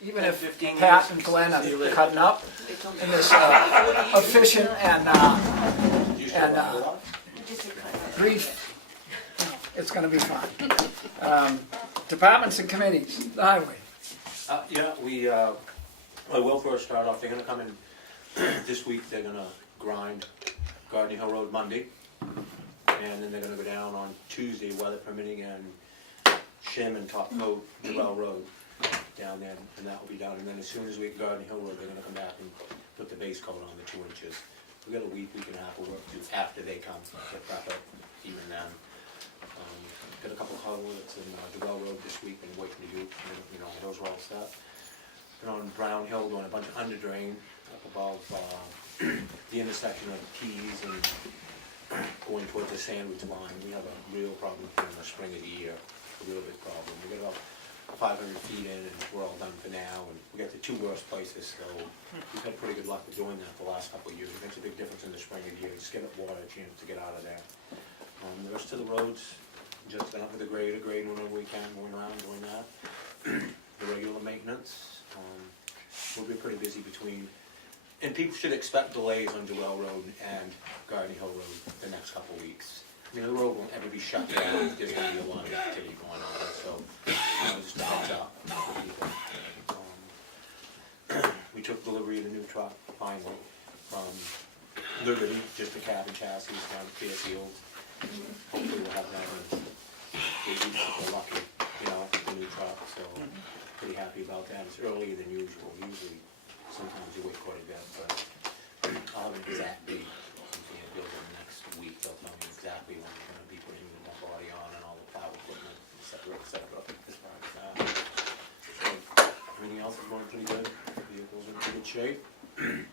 even if 15 Pat years. and Glenn are See you later. cutting up in this efficient and brief, it's going to be fun. Departments and committees, the highway. Yeah, I will first start off, they're gonna come in this week, they're gonna grind Garden Hill Road Monday, and then they're gonna go down on Tuesday, weather permitting, and shim and top coat Duell Road down there, and that will be done, and then as soon as we get Garden Hill Road, they're gonna come back and put the base coat on the 2 inches. We got a week and a half of work to do after they come, to prep it, even then. Got a couple of culverts in Duell Road this week, and waiting to do, you know, those are all set. Been on Brown Hill doing a bunch of under drain up above the intersection of Keys and going towards the Sandwich line. We have a real problem here in the spring of the year, a real big problem. We got about 500 feet in and we're all done for now, and we got the 2 worst places, so we've had pretty good luck with doing that the last couple of years. It makes a big difference in the spring of the year, just give it water a chance to get out of there. The rest of the roads, just done up with the grade whenever we can, going around doing that. The regular maintenance, we'll be pretty busy between, and people should expect delays on Duell Road and Garden Hill Road the next couple of weeks. I mean, the road won't ever be shut down, there's gonna be a lot of activity going on, so, just a heads up for people. We took delivery of the new truck finally from Liberty, just a cab and chassis down at Fairfield. Hopefully we'll have that in 8 weeks if we're lucky, you know, the new truck, so pretty happy about that. It's earlier than usual. Usually, sometimes you wait quite a bit, but I'll have an exact date. If it goes in the next week, they'll tell me exactly when we're going to be putting the body on and all the plow equipment, et cetera, as far as that. So, everything else is going pretty good. The vehicle's in pretty good shape. I'm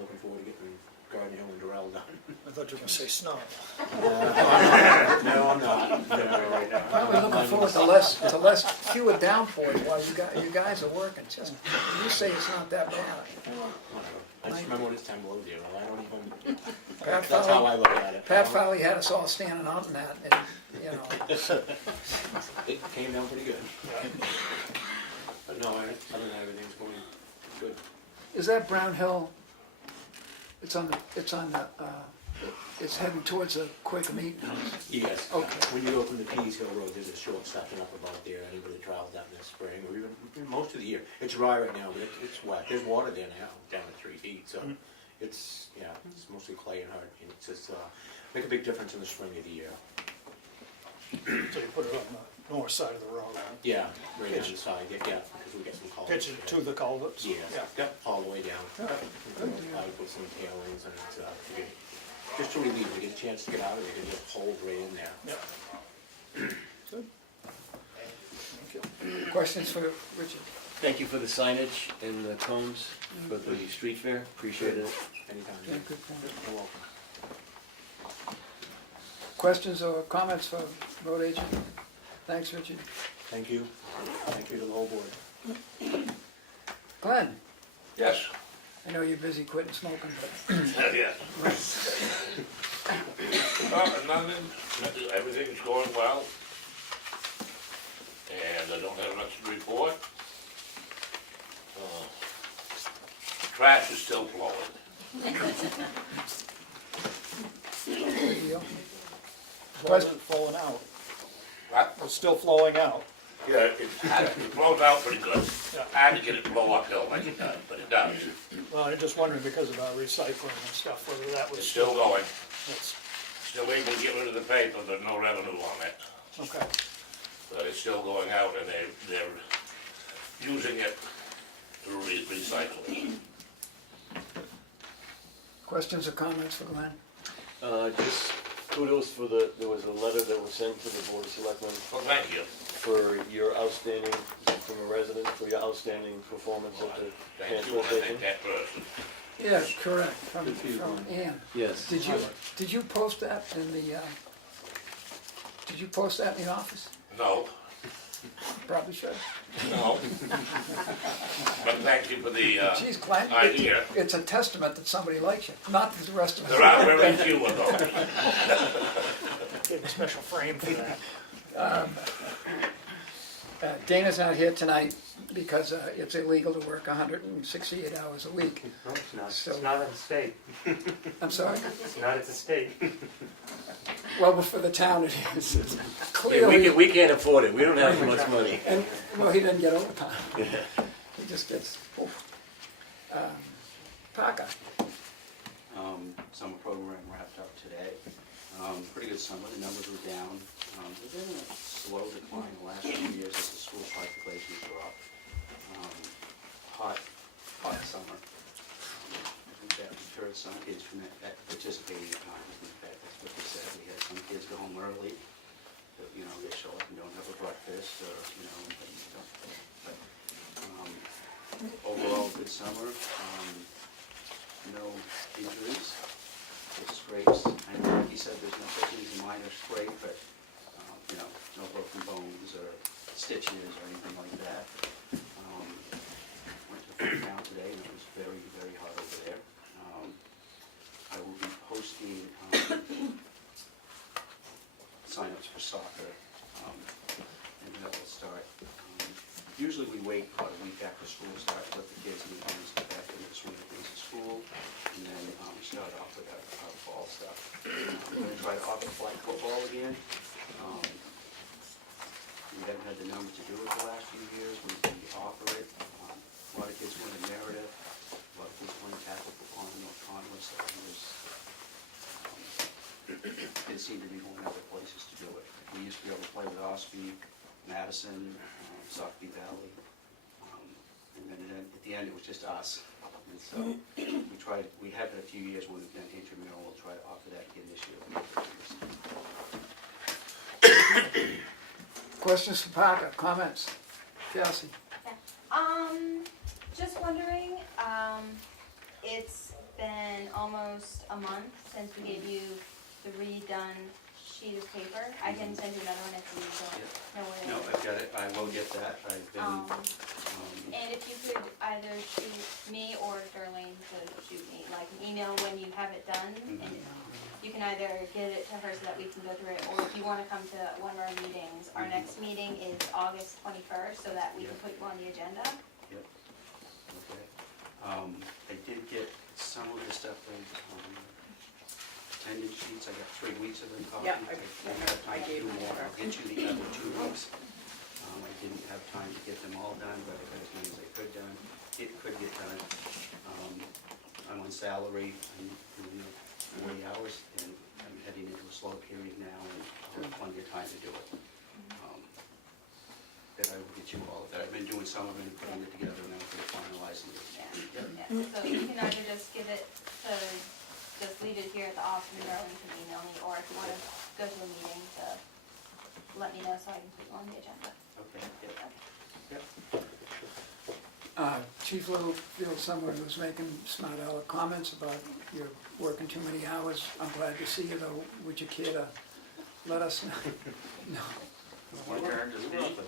looking forward to getting Garden Hill and Durrell done. I thought you were going to say snow. No, I'm not. No, right now. Well, we're looking forward to fewer downpours while you guys are working. Just, you say it's not that bad. I just remember when it's 10 below 0. I don't even. Pat That's how I look at it. Pat finally had us all standing out in that, and, you know. It came down pretty good. But no, other than that, everything's going good. Is that Brown Hill? It's heading towards the Quaker Meeting House. Yes. Okay. When you open the Pease Hill Road, there's a short section up about there. Anybody that travels down in the spring, or even most of the year, it's dry right now, but it's wet. There's water there now, down to 3 feet. So it's mostly clay and hard. And it's just make a big difference in the spring of the year. So you put it on the north side of the road. Yeah, right on the side. Yeah, because we get some calls. Pitch it to the culverts. Yeah, all the way down. With some tailings and it's just to relieve, we get a chance to get out of there, and just hold right in there. Yeah. Good. Thank you. Questions for Richard? Thank you for the signage and the cones for the street fair, appreciate it. Anytime. Yeah, good point. You're welcome. Questions or comments for road agent? Thanks, Richard. Thank you. Thank you to the whole board. Glenn, Yes. I know you're busy quitting smoking, but Yes. Nothing, everything's going well. And I don't have much to report. Trash is still flowing. good deal. As long as it's flowing out. What? It's still flowing out. Yeah, it flows out pretty good. Yeah. I had to get it flow uphill like it does, but it does. Well, I'm just wondering because of our recycling and stuff, whether that was It's still going. That's, Still able to get rid of the paper, but no revenue on it. okay. But it's still going out and they're using it to recycle it. Questions or comments for Glenn? Just kudos for there was a letter that was sent to the Board of Selectmen Well, thank you. for your outstanding, from a resident, for your outstanding performance at the Thank you, transfer and I station. thank that person. Yes, correct, from Good for you, Glenn. Ann. Yes. Did you post that in the, office? No, Probably should. no. But thank you for the Geez, Glenn, idea. it's a testament that somebody likes you, not that the rest of us. There are very few of those. Give a special frame for that. Dana's not here tonight. because it's illegal to work 168 hours a week. No, it's not. So- It's not at the state. I'm sorry? It's not at the state. Well, but for the town it is. It's Yeah, clearly, we can't afford it, we don't have so much money. and, well, he doesn't get overtime. He just gets, oof. Parker, Summer program wrapped up today. Pretty good summer, the numbers were down. There's been a slow decline the last few years as the school populations dropped. Hot summer. I think that deterred some kids from participating in classes. In fact, that's what they said. We had some kids go home early, but, they show up and don't have a breakfast, or, but, overall, good summer. No injuries, just scrapes. I know he said there's no such thing as a minor scrape, but, no broken bones or stitches or anything like that. Went to Farnum today, and it was very, very hot over there. I will be posting signups for soccer, and that will start. Usually we wait about a week after school starts, let the kids and the parents get back into the swing of things at school, and then we start off with our fall stuff. I'm going to try to offer flag football again. We haven't had the numbers to do it the last few years. We offer it. A lot of kids went to Meredith. A lot of kids went to tackle football in North Conway, so kids seem to be going other places to do it. We used to be able to play with Ospey, Madison, Sockeye Valley, and then at the end it was just us. And so we had it a few years when we've done intramural. We'll try to offer that again this year. questions for Parker, comments? Kelsey? Just wondering, it's been almost a month since we gave you the redone sheet of paper. I can send you another one if you don't know where it is. No, I've got it. I will get that. I've been, And if you could either shoot me or Darlene to shoot me, like an email when you have it done, and you can either get it to her so that we can go through it, or if you want to come to one of our meetings, our next meeting is August 21st, so that we can put you on the agenda. Yep. Okay. I did get some of the stuff in attendance sheets. I got 3 weeks of them copied. Yeah, I didn't have time to do more. I'll get you the other 2 weeks. I didn't have time to get them all done, but I got as many as I could done. It could get done. I'm on salary. I'm doing 40 hours, and I'm heading into a slow period now, and I'll have plenty of time to do it. That I will get you all of that. I've been doing some of it and putting it together, and I'm going to finalize it. Yeah. So you can either just give it to, just leave it here at the office, and Darlene can email me, or if you want to go to a meeting to let me know so I can put you on the agenda. Okay, yep. Chief Littlefield, someone who's making smart aleck comments about you're working too many hours. I'm glad to see you though. Would you care to let us know? No. My turn to speak?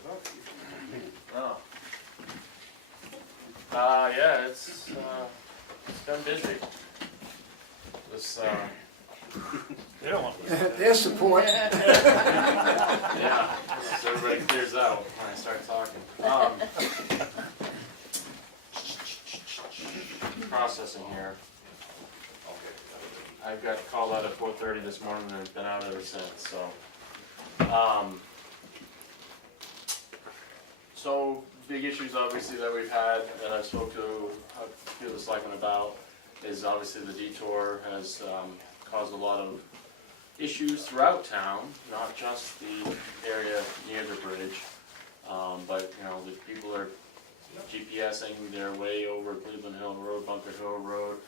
Oh. Yeah, it's been busy. This, They don't want to. Their support. yeah, so everybody clears out when I start talking. Processing here. I got called out at 4:30 this morning and it's been out ever since, so. So, big issues obviously that we've had, and I've spoke to a few of the selectmen about, is obviously the detour has caused a lot of issues throughout town, not just the area near the bridge, but the people are GPSing their way over Cleveland Hill Road, Bunker Hill Road,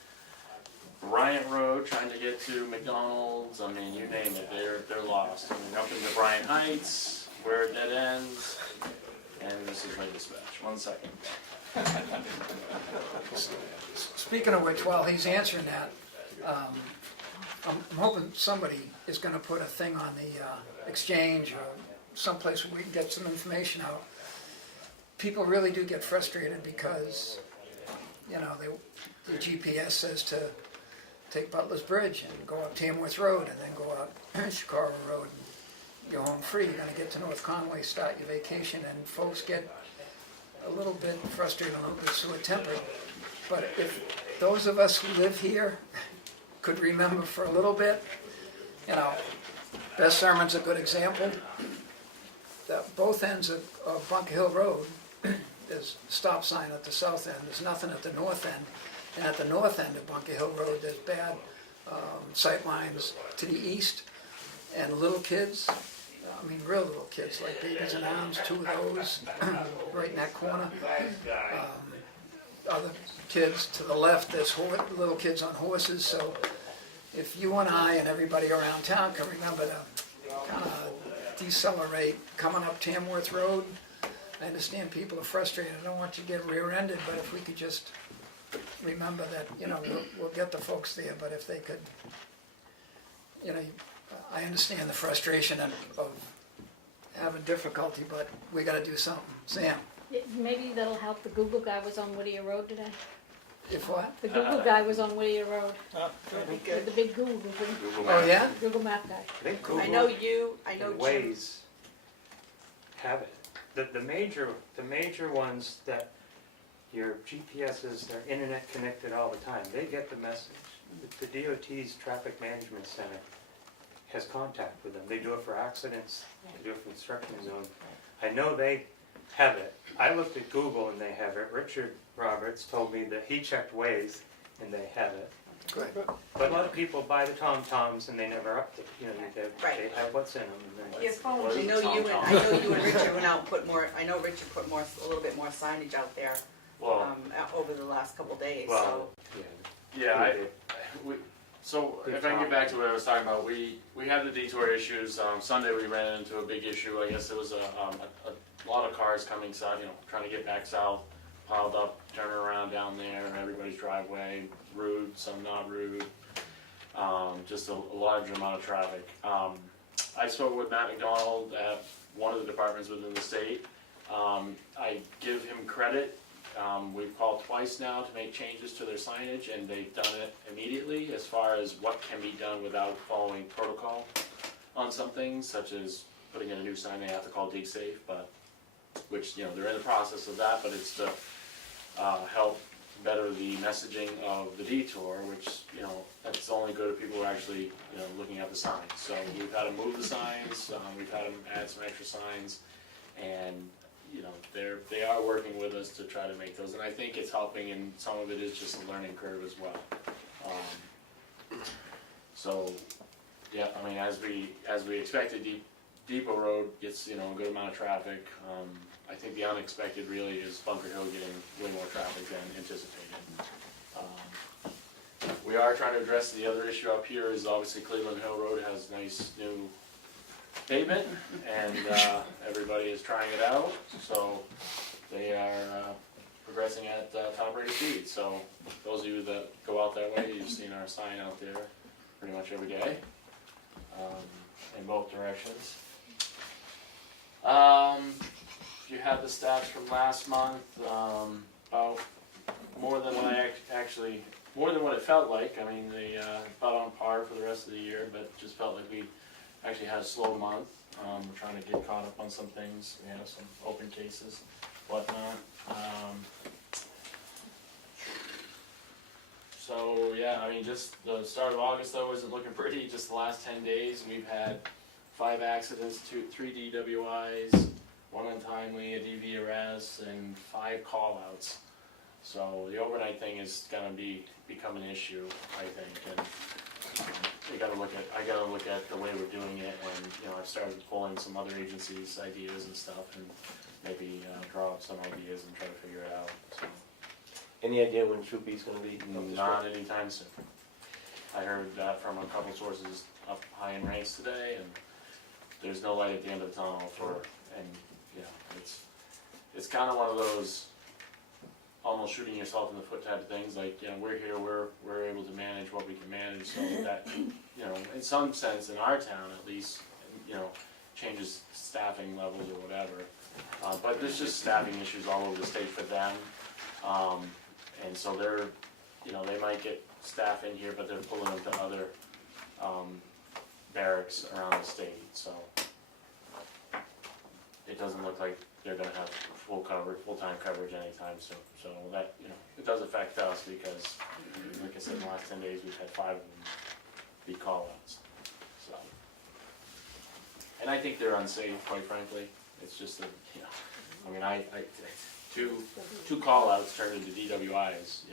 Bryant Road, trying to get to McDonald's. I mean, you name it, they're lost. I mean, up into Bryant Heights, where it dead ends. And this is my dispatch. 1 second. Speaking of which, while he's answering that, I'm hoping somebody is going to put a thing on the exchange or someplace where we can get some information out. People really do get frustrated because, the GPS says to take Butler's Bridge and go up Tamworth Road and then go up Chicago Road and go home free. You're going to get to North Conway, start your vacation, and folks get a little bit frustrated, a little bit short-tempered. But if those of us who live here could remember for a little bit, you know, Best Sermon's a good example. That both ends of Bunker Hill Road, there's a stop sign at the south end, there's nothing at the north end. And at the north end of Bunker Hill Road, there's bad sight lines to the east. And little kids, I mean real little kids, like babies in arms, 2 of those, right in that corner. Other kids to the left, there's little kids on horses. So if you and I and everybody around town can remember to kind of decelerate coming up Tamworth Road. I understand people are frustrated, I don't want you to get rear-ended, but if we could just remember that, you know, we'll get the folks there, but if they could, you know, I understand the frustration of having difficulty, but we gotta do something. Sam, Maybe that'll help. The Google guy was on Whittier Road today. if what? The Google guy was on Whittier Road That'd be with good. the big Google thing. Oh, yeah? Google Map guy. I think I know Google you, I know and Jim. Waze have it. The major ones that your GPSs, they're internet connected all the time, they get the message. The DOT's Traffic Management Center has contact with them. They do it for accidents, they do it for construction zone. I know they have it. I looked at Google and they have it. Richard Roberts told me that he checked Waze and they have it. Good. But a lot of people buy the TomToms and they never update, you know, they have what's in them and then. Your phone, What is I a know you and Richard went out, and put more, I know Richard put more, a little bit more signage out there, Well, over the last couple days, so. Well, yeah. yeah, so if I can get back to what I was talking about, we had the detour issues. Sunday we ran into a big issue. I guess it was a lot of cars coming south, you know, trying to get back south, piled up, turning around down there in everybody's driveway, rude, some not rude, just a large amount of traffic. I spoke with Matt McDonald at one of the departments within the state. I give him credit. We've called twice now to make changes to their signage, and they've done it immediately as far as what can be done without following protocol on some things, such as putting in a new sign they have to call dig safe, but which, you know, they're in the process of that, but it's to help better the messaging of the detour, which, you know, that's only good if people are actually, you know, looking at the signs. So we've had to move the signs, we've had them add some extra signs, and you know, they are working with us to try to make those, and I think it's helping, and some of it is just a learning curve as well. So, yeah, I mean, as we expected, Depot Road gets, you know, a good amount of traffic. I think the unexpected really is Bunker Hill getting way more traffic than anticipated. We are trying to address the other issue up here is obviously Cleveland Hill Road has nice new pavement, and everybody is trying it out, so they are progressing at top rate of speed. So those of you that go out that way, you've seen our sign out there pretty much every day, in both directions. You had the stats from last month, about more than what it felt like. I mean, they about on par for the rest of the year, but just felt like we actually had a slow month. We're trying to get caught up on some things. We have some open cases, whatnot. So yeah, I mean, just the start of August though isn't looking pretty. Just the last 10 days, we've had 5 accidents, 3 DWIs, 1 untimely, a DV arrest, and 5 call-outs. So the overnight thing is gonna become an issue, I think. And I gotta look at the way we're doing it, and you know, I've started pulling some other agencies' ideas and stuff, and maybe draw up some ideas and try to figure it out. So, Any idea when Troopy's gonna be? not anytime soon. I heard that from a couple sources up high in ranks today, and there's no light at the end of the tunnel and you know, it's kind of one of those almost shooting yourself in the foot type of things. Like, you know, we're here, we're able to manage what we can manage, so that, you know, in some sense, in our town at least, you know, changes staffing levels or whatever. But there's just staffing issues all over the state for them, and so they're, you know, they might get staff in here, but they're pulling them to other barracks around the state. So it doesn't look like they're gonna have full-time coverage anytime soon. So that, it does affect us because, like I said, in the last 10 days, we've had 5 of them be call-outs, so. And I think they're unsafe, quite frankly. It's just that, I mean, two call-outs turned into DWIs,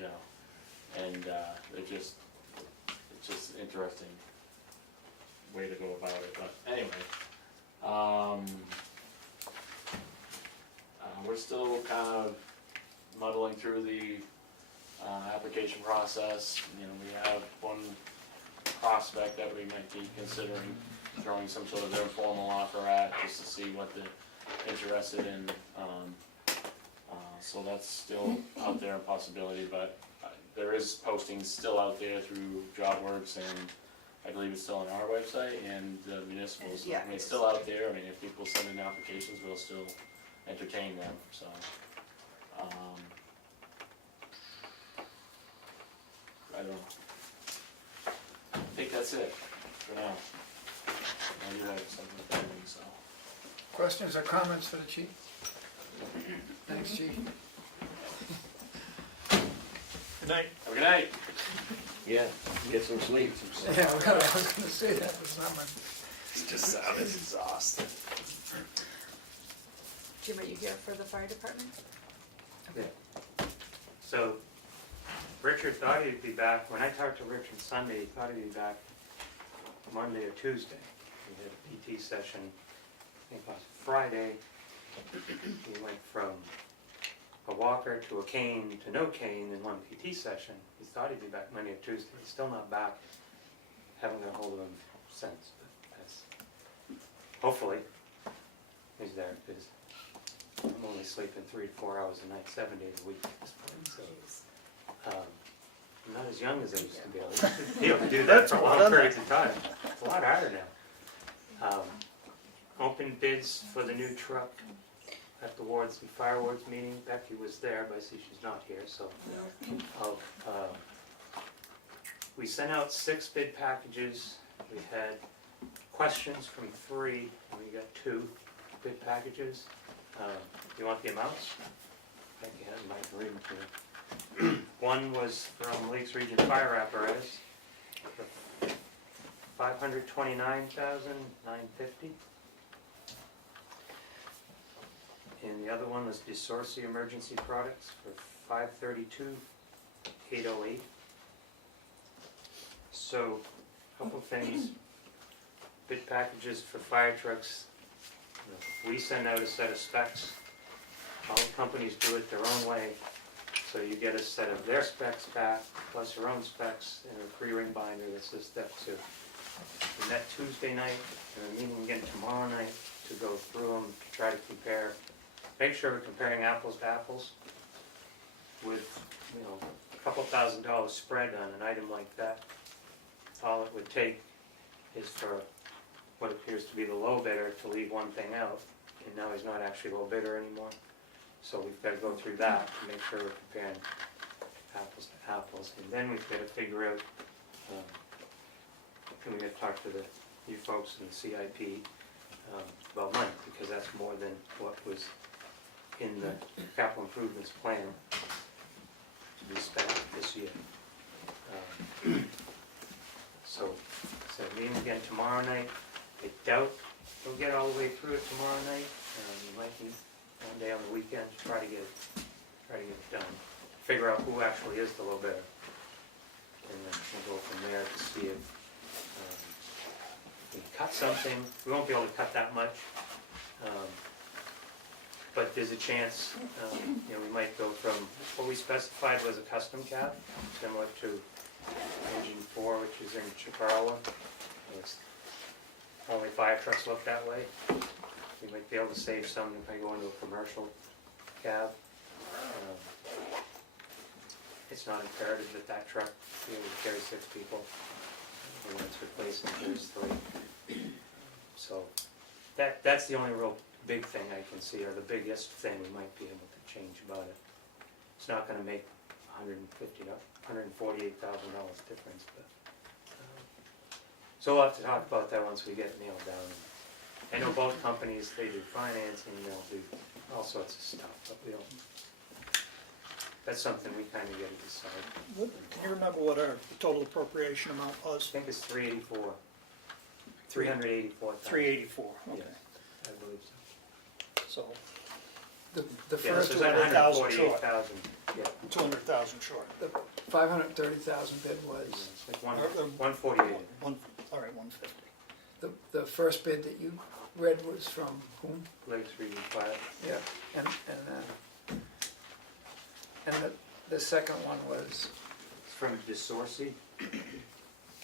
and it's just an interesting way to go about it. But anyway, we're still kind of muddling through the application process. We have one prospect that we might be considering throwing some sort of informal offer at, just to see what they're interested in. So that's still out there, a possibility, but there is postings still out there through JobWorks, and I believe it's still on our website and the municipals. Yeah, I mean, it's it still out there. I mean, if people send in applications, we'll still entertain them, so. I don't know. I think that's it for now. I do have something pending, so. Questions or comments for the chief? Thanks, chief. Good night. Have a good night. Yeah, get some sleep. Yeah, I was gonna say that, it's not my. Just sounded exhausted. Jim, are you here for the fire department? So, Richard thought he'd be back, when I talked to Richard Sunday, he thought he'd be back Monday or Tuesday. We had a PT session, I think it was Friday. He went from a walker to a cane to no cane in one PT session. He thought he'd be back Monday or Tuesday. He's still not back. Haven't got a hold of him since, but that's, hopefully, he's there, because I'm only sleeping 3 to 4 hours a night, 7 days a week at this point, so. I'm not as young as I used to be able to do that for long periods of time. It's a lot harder now. Open bids for the new truck at the fire wards meeting. Becky was there, but I see she's not here, so. We sent out 6 bid packages. We had questions from 3, and we got 2 bid packages. You want the amounts? Becky has them, I can read them to you. One was from Lakes Region Fire Apparatus for $529,950. And the other one was DeSorcy Emergency Products for $532,808. So, a couple things. Bid packages for fire trucks. We send out a set of specs. All the companies do it their own way. So you get a set of their specs back, plus your own specs, and a 3-ring binder that says step 2. We met Tuesday night, and we're meeting again tomorrow night to go through them, to try to compare, make sure we're comparing apples to apples with, a couple $1,000 spread on an item like that. All it would take is for what appears to be the low bidder to leave one thing out, and now he's not actually low bidder anymore. So we've got to go through that to make sure we're comparing apples to apples. And then we've got to figure out, we've got to talk to you folks in the CIP about money, because that's more than what was in the capital improvements plan to be spent this year. So meeting again tomorrow night. I doubt we'll get all the way through it tomorrow night. We might need one day on the weekend to try to get it done. Figure out who actually is the low bidder. And then we'll go from there to see if we cut something. We won't be able to cut that much. But there's a chance, we might go from, what we specified was a custom cab, similar to Engine 4, which is in Chippewa. Only fire trucks look that way. We might be able to save some if I go into a commercial cab. It's not imperative that truck be able to carry 6 people. When it's replacing, there's 3. So that's the only real big thing I can see, or the biggest thing we might be able to change about it. It's not going to make $148,000 difference, but so we'll have to talk about that once we get it nailed down. I know both companies, they do financing, they'll do all sorts of stuff, but we don't, that's something we kind of get to decide. Can you remember what our total appropriation amount I was? think it's 384, 384,000. 384, okay. I believe so. So The Yeah, first so one, it's 100,000 short. 148,000, yeah. 200,000 short. the 530,000 bid was, It's like 148. All right, 150. the first bid that you read was from whom? Lakes Region 5. Yeah, and the second one was, It's from DeSorcy,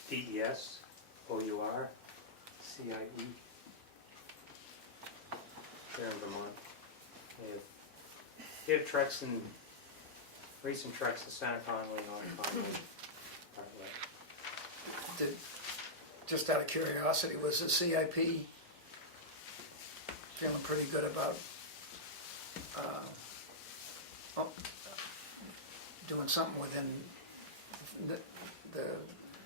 DES, OUR, CIE. They're in Vermont. They have trucks and, recent trucks to Santa Conway, North Conway, part way. just out of curiosity, was the CIP feeling pretty good about doing something within the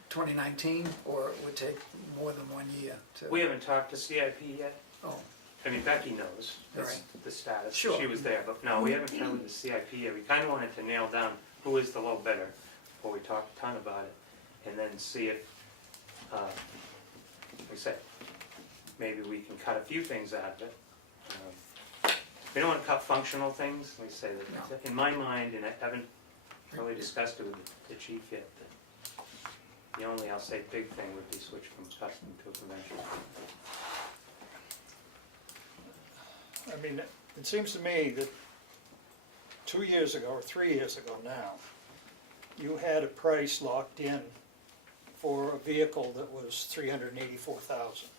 2019, or it would take more than 1 year to? We haven't talked to CIP yet. Oh, I mean, Becky knows that's Right. the status. Sure. She was there, but no, we haven't come with the CIP yet. We kind of wanted to nail down who is the low bidder before we talk a ton about it, and then see if, like I said, maybe we can cut a few things out of it. We don't want to cut functional things. Like I say, that in my mind, and I haven't really discussed it with the chief yet, that the only, I'll say, big thing would be switch from custom to a conventional. I mean, it seems to me that 2 years ago, or 3 years ago now, you had a price locked in for a vehicle that was $384,000.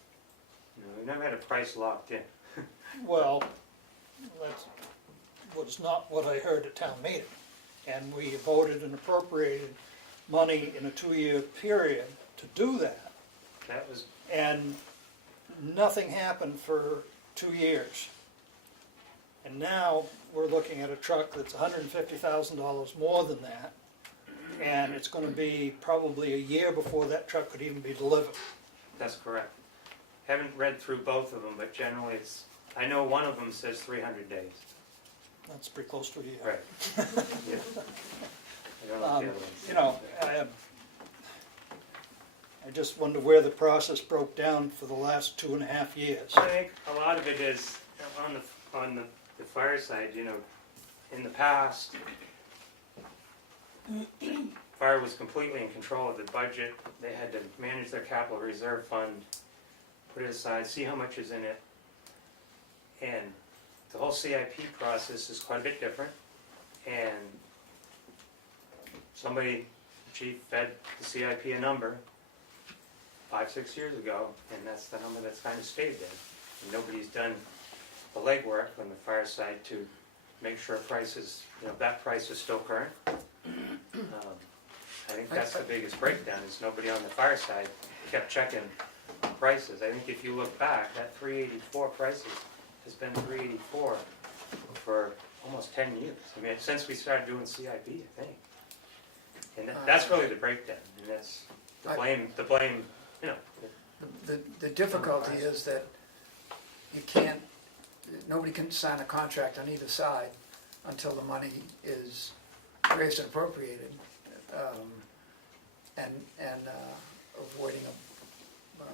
We've never had a price locked in. Well, that was not what I heard at town meeting. And we voted and appropriated money in a 2-year period to do that. That was, And nothing happened for 2 years. And now we're looking at a truck that's $150,000 more than that. And it's gonna be probably a year before that truck could even be delivered. that's correct. Haven't read through both of them, but generally it's, I know one of them says 300 days. That's pretty close to a year. Right. Yeah. I don't know what the other one says. You know, I just wonder where the process broke down for the last 2.5 years. I think a lot of it is on the fire side, you know, in the past, fire was completely in control of the budget. They had to manage their capital reserve fund, put it aside, see how much is in it. And the whole CIP process is quite a bit different. And somebody, the chief, fed the CIP a number 5-6 years ago, and that's the number that's kind of stayed there. And nobody's done the legwork on the fire side to make sure prices, you know, that price is still current. I think that's the biggest breakdown, is nobody on the fire side kept checking prices. I think if you look back, that 384 prices has been 384 for almost 10 years. I mean, since we started doing CIP, I think. And that's really the breakdown, and that's the blame, you know. the difficulty is that you can't, nobody can sign a contract on either side until the money is raised and appropriated, and avoiding a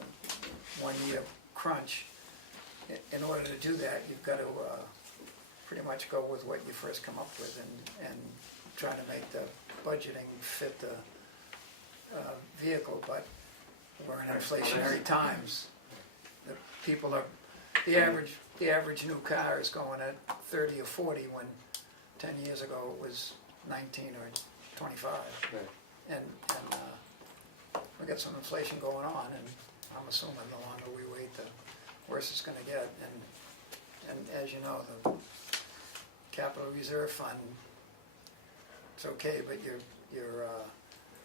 1 year crunch. In order to do that, you've got to pretty much go with what you first come up with, and try to make the budgeting fit the vehicle. But we're in inflationary times. The people are, the average new car is going at 30 or 40 when 10 years ago it was 19 or 25. Right. And we got some inflation going on, and I'm assuming the longer we wait, the worse it's gonna get. And as you know, the capital reserve fund, it's okay, but your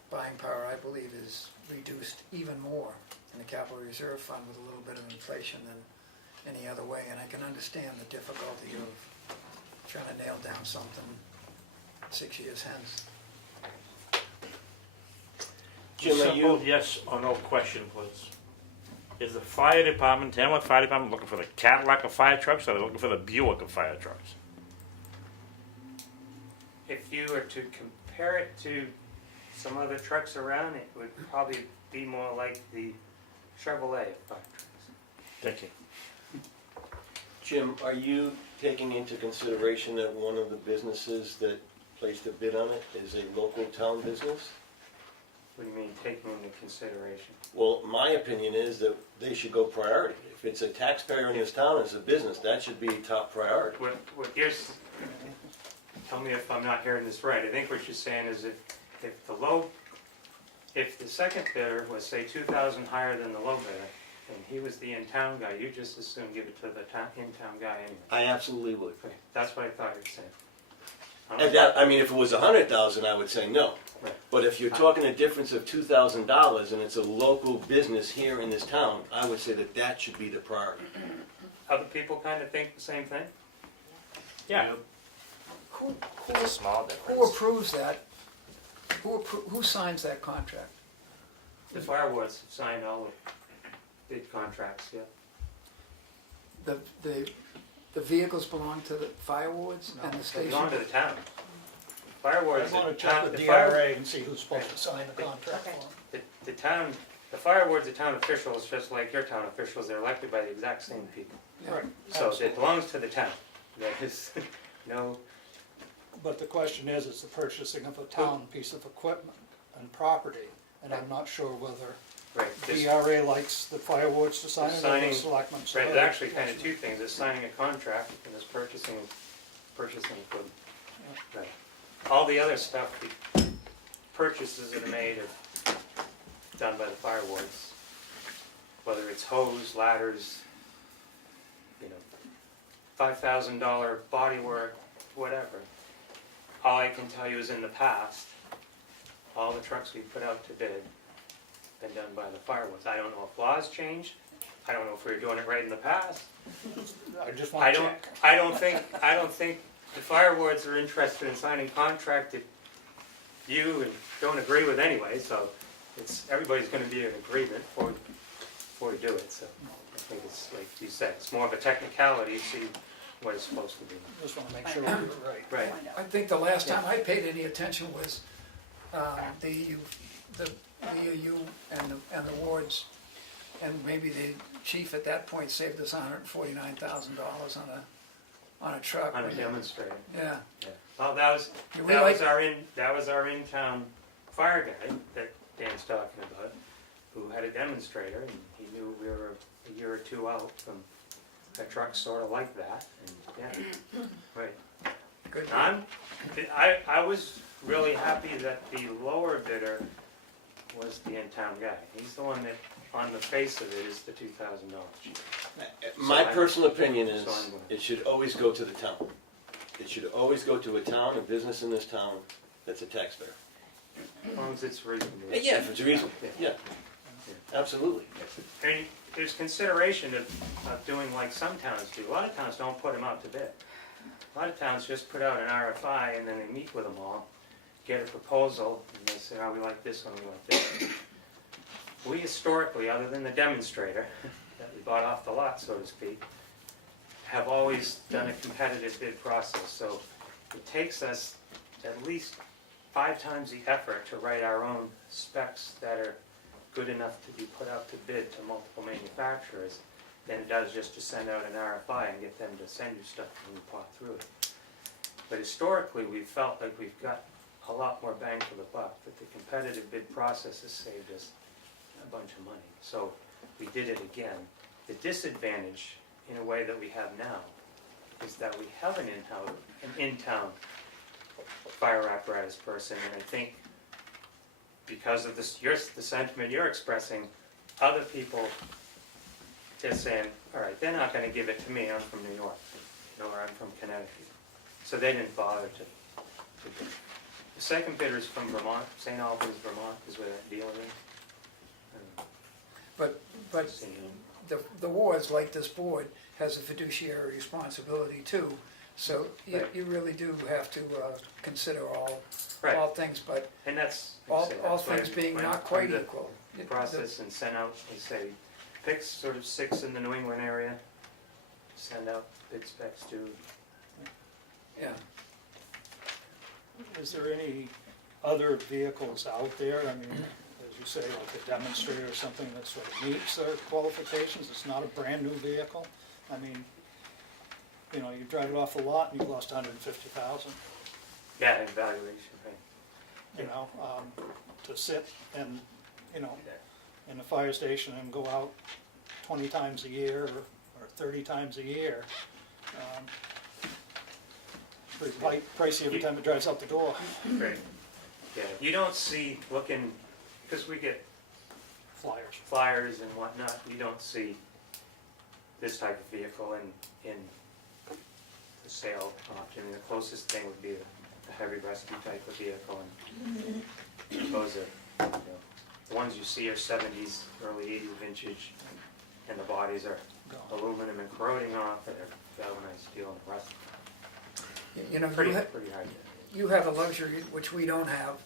buying power, I believe, is reduced even more in the capital reserve fund with a little bit of inflation than any other way. And I can understand the difficulty of trying to nail down something 6 years hence. Jim, are you? Yes or no question, please. is the fire department, Tamworth Fire Department, looking for the Cadillac of fire trucks, or are they looking for the Buick of fire trucks? If you were to compare it to some other trucks around, it would probably be more like the Chevrolet of fire trucks. Thank you. Jim, are you taking into consideration that one of the businesses that placed a bid on it is a local town business? What do you mean, taking into consideration? Well, my opinion is that they should go priority. If it's a taxpayer in this town, it's a business, that should be top priority. Here's, tell me if I'm not hearing this right. I think what you're saying is if the second bidder was, say, 2,000 higher than the low bidder, and he was the in-town guy, you just assume give it to the in-town guy anyway. I absolutely would. Okay, that's what I thought you were saying. And that, I mean, if it was 100,000, I would say no. Right. But if you're talking a difference of $2,000 and it's a local business here in this town, I would say that that should be the priority. Other people kind of think the same thing? Yeah. Who, It's a small who difference. approves that? Who signs that contract? The fire wards signed all the bid contracts, yeah. The vehicles belong to the fire wards and the They station? belong to the town. Fire I wards, want to the check town, with the fire, DRA and see who's supposed to sign the contract Okay. for them. the town, the fire wards are town officials, just like your town officials, they're elected by the exact same people. Yeah. Right. So Absolutely. it belongs to the town. There is no, But the question is, it's the purchasing of a town piece of equipment and property, and I'm not sure whether right, this, DRA likes the fire wards to sign it or the Signing- selectmen. So right, it's I- actually kind of two things, it's signing a contract and it's purchasing equipment. Right. All the other stuff, the purchases that are made are done by the fire wards. Whether it's hose, ladders, $5,000 body work, whatever. All I can tell you is in the past, all the trucks we put out to bid been done by the fire wards. I don't know if laws changed, I don't know if we were doing it right in the past. I just I want to don't, check. I don't think the fire wards are interested in signing a contract that you don't agree with anyway, so everybody's gonna be in agreement before you do it, so. I think it's, like you said, it's more of a technicality, see what it's supposed to be. Just want to make sure we're right. Right. I think the last time I paid any attention was the EU and the wards, and maybe the chief at that point saved us $149,000 on a truck. On a demonstrator. Yeah. Yeah. Well, that was our in-town fire guy that Dan's talking about, who had a demonstrator, and he knew we were a year or two out from a truck sort of like that, and yeah, right. Good. I was really happy that the lower bidder was the in-town guy. He's the one that, on the face of it, is the $2,000 cheap. My So personal opinion is, so I'm gonna- it should always go to the town. It should always go to a town, a business in this town that's a taxpayer. As long as it's reasonable. Yeah, if it's reasonable, yeah, absolutely. And there's consideration of doing like some towns do. A lot of towns don't put them out to bid. A lot of towns just put out an RFI and then they meet with them all, get a proposal, and they say, oh, we like this one, we like this one. We historically, other than the demonstrator that we bought off the lot, so to speak, have always done a competitive bid process. So it takes us at least 5 times the effort to write our own specs that are good enough to be put out to bid to multiple manufacturers than it does just to send out an RFI and get them to send you stuff and you pop through it. But historically, we've felt like we've got a lot more bang for the buck, that the competitive bid process has saved us a bunch of money. So we did it again. The disadvantage, in a way that we have now, is that we have an in-town fire apparatus person, and I think because of this, the sentiment you're expressing, other people are saying, all right, they're not gonna give it to me, I'm from New York, or I'm from Connecticut. So they didn't bother to bid. The second bidder is from Vermont, St. Albans, Vermont is where that deal is. But the wards, like this board, has a fiduciary responsibility too. So Right. you really do have to consider all Right. things, but And that's, all that's why things being when- not quite when the equal. process and sent out, they say, pick sort of 6 in the New England area, send out bid specs to. Yeah. Is there any other vehicles out there? I mean, as you say, like a demonstrator or something that sort of meets their qualifications? It's not a brand-new vehicle? I mean, you know, you drive it off the lot and you've lost $150,000, Yeah, evaluation, right. you know, to sit and, you know, in the fire station and go out 20 times a year or 30 times a year. Pretty pricey every time it drives out the door. Right. Yeah, you don't see looking, because we get flyers and whatnot, you don't see this type of vehicle in the sale often. The closest thing would be a heavy rescue type of vehicle, and those are, you know, the ones you see are 70s, early 80s vintage, and the bodies are aluminum and corroding off, and they're galvanized steel and the rest. You know, Pretty hard. you have a luxury, which we don't have,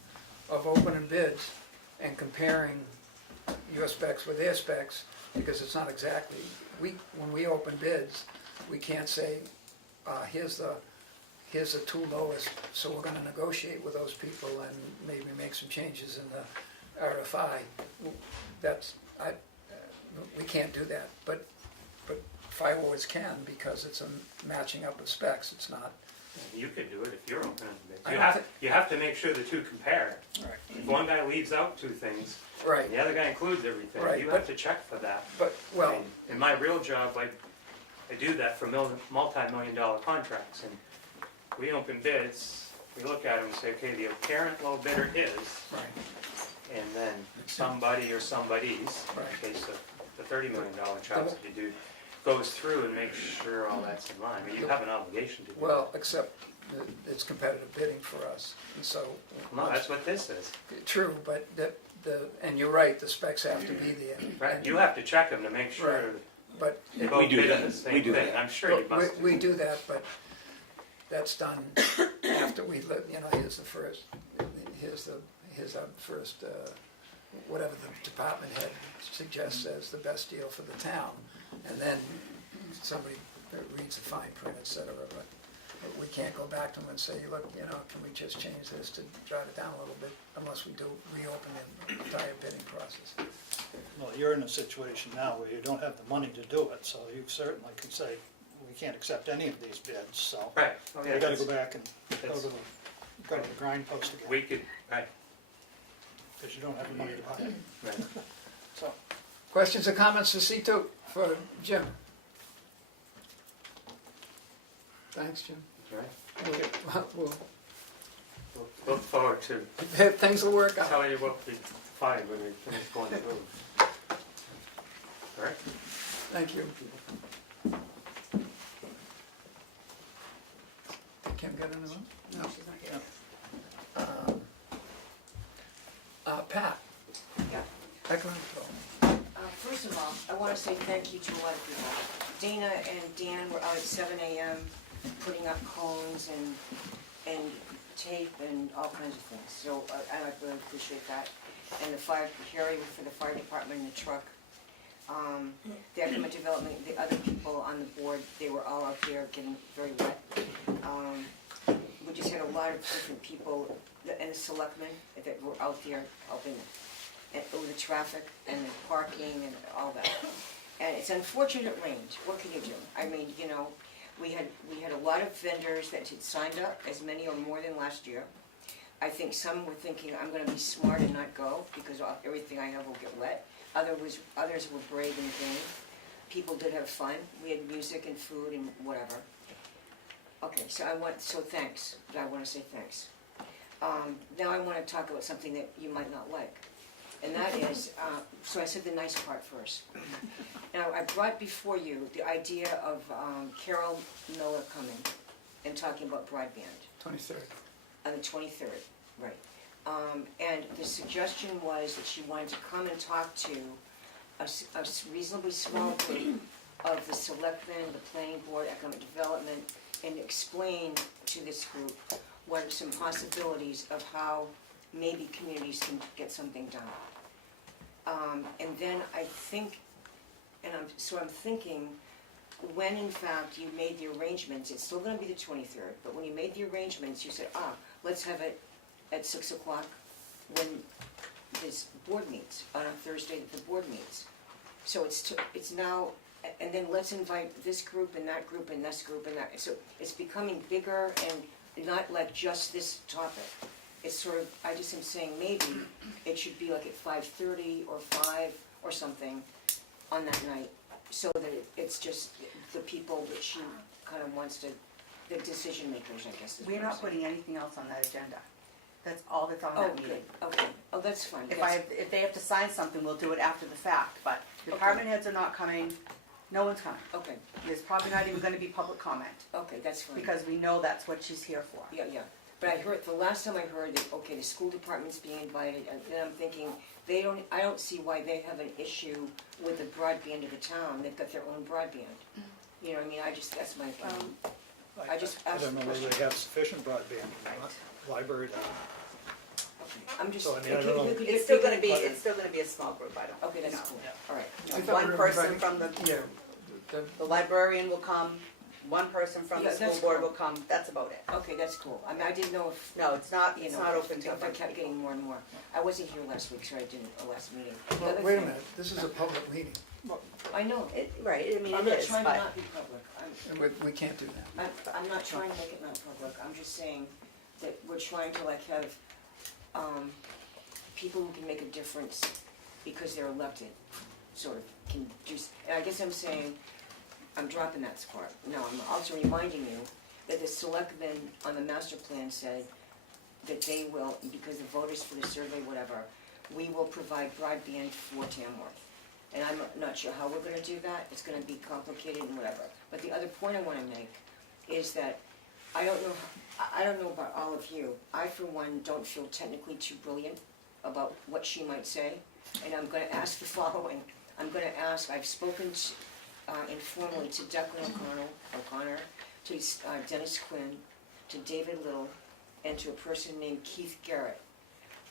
of opening bids and comparing your specs with their specs, because it's not exactly, when we open bids, we can't say, here's the two lowest, so we're gonna negotiate with those people and maybe make some changes in the RFI. We can't do that, but fire wards can, because it's a matching up of specs, it's not. You could do it if you're opening bids. I don't You have to make sure the two compare. Right. If one guy leaves out 2 things, Right. and the other guy includes everything, Right, you but- have to check for that. But, well, In my real job, I do that for multi-million-dollar contracts, and we open bids, we look at them and say, okay, the apparent low bidder is, right, and then somebody or somebody's, in Right. the case of the $30 million jobs that you do, goes through and makes sure all that's in line. I mean, you have an obligation to do well, except that it's competitive bidding for us, and so. that. No, that's what this is. True, but and you're right, the specs have to be there. Right, And- you have to check them to make sure Right. But they both do bid that. on the We same do thing. that. I'm sure you must. we do that, but that's done after we live, you know, here's our first, whatever the department head suggests as the best deal for the town. And then somebody reads the fine print, et cetera, but we can't go back to them and say, look, you know, can we just change this to drive it down a little bit, unless we do reopen the entire bidding process. Well, you're in a situation now where you don't have the money to do it, so you certainly can say, we can't accept any of these bids, so. Right. Oh, yeah, You gotta go that's- back and go to the grind post again, We could, right, because you don't have the money to buy it, right. so. Questions or comments for C2, for Jim? Thanks, Jim. That's right. We'll Look forward to things will work out. telling you what we find when we finish going through. All right? Thank you. Kim got another one? No. She's not here. Pat? Yeah. Economic Development. First of all, I want to say thank you to a lot of people. Dana and Dan were out at 7 a.m. putting up cones and tape and all kinds of things. So I really appreciate that. And the Poirier for the fire department in the truck. The economic development, the other people on the board, they were all out there getting very wet. We just had a lot of different people, and the selectmen that were out there helping with the traffic and the parking and all that. And it's unfortunate it rained. What can you do? I mean, you know, we had a lot of vendors that had signed up, as many or more than last year. I think some were thinking, I'm gonna be smart and not go, because everything I have will get wet. Others were brave and game. People did have fun. We had music and food and whatever. Okay, so thanks. I want to say thanks. Now I want to talk about something that you might not like. And that is, so I said the nice part first. Now, I brought before you the idea of Carol Miller coming and talking about broadband. 23rd. On the 23rd, right. And the suggestion was that she wanted to come and talk to a reasonably small group of the selectmen, the planning board, economic development, and explain to this group what are some possibilities of how maybe communities can get something done. And then I think And I'm thinking, when in fact you made the arrangements, it's still gonna be the 23rd, but when you made the arrangements, you said, let's have it at 6 o'clock when this board meets, on a Thursday that the board meets. So it's now, and then let's invite this group and that group and this group and that, so it's becoming bigger and not like just this topic. It's sort of, I just am saying maybe it should be like at 5:30 or 5 or something on that night, so that it's just the people that she kind of wants to, the decision makers, I guess. is We're what I'm not saying. putting anything else on that agenda. That's all that's on Oh, that good, meeting. okay, oh, that's fine. If they have to sign something, we'll do it after the fact, but department heads are not coming, no one's coming. Okay, There's probably not even gonna be public comment, okay, that's fine. because we know that's what she's here for. Yeah, yeah, but I heard, the last time I heard that, okay, the school department's being invited, and then I'm thinking, I don't see why they have an issue with the broadband of the town, they've got their own broadband. You know what I mean, that's my opinion. I just I asked don't a know whether question. they have sufficient broadband or not. Library doesn't. Okay, I'm just. So, I mean, I don't know. It's still gonna be a small group, I don't. Okay, that's no. cool, all right. I thought we One were person inviting- from Yeah, the librarian will come, one person from the Yeah, school that's board cool. will come, that's about it. Okay, that's cool, I mean, I didn't know if, No, it's not you know, open to. if I kept getting more and more. I wasn't here last week, so I didn't, last meeting. The well, other wait a thing- minute, this is a public meeting, I know, Right, I mean, I'm it not is, trying to but not be public, and we can't do that. I'm not trying to make it not public, I'm just saying that we're trying to like have, people who can make a difference because they're elected, sort of, can just, and I guess I'm saying, I'm dropping that part. No, I'm also reminding you that the selectmen on the master plan said that they will, because the voters for the survey, whatever, we will provide broadband for Tamworth. And I'm not sure how we're gonna do that, it's gonna be complicated and whatever. But the other point I wanna make is that I don't know about all of you, I for one don't feel technically too brilliant about what she might say, and I'm gonna ask the following. I've spoken informally to Declan O'Connor, to Dennis Quinn, to David Little, and to a person named Keith Garrett.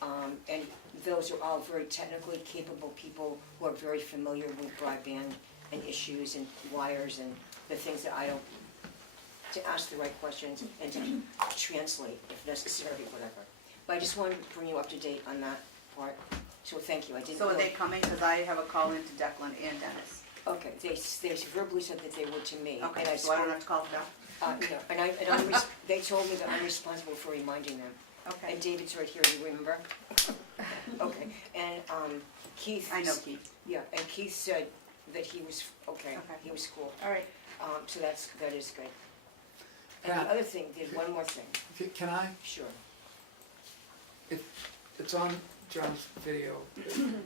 And those are all very technically capable people who are very familiar with broadband and issues and wires and the things that I don't, to ask the right questions and to translate if necessary, whatever. But I just wanted to bring you up to date on that part, so thank you, I didn't know. so are they coming, because I have a call in to Declan and Dennis. Okay, they verbally said that they would to me. Okay, and I so I don't spoke- have to call them now? no, they told me that I'm responsible for reminding them. Okay, And David's right here, you remember? Okay, and Keith. I know Keith. Yeah, and Keith said that he was, okay, Okay. he was cool. All right. So that is good. And Pat. the other thing, there's one more thing, Can I? sure. It's on John's video,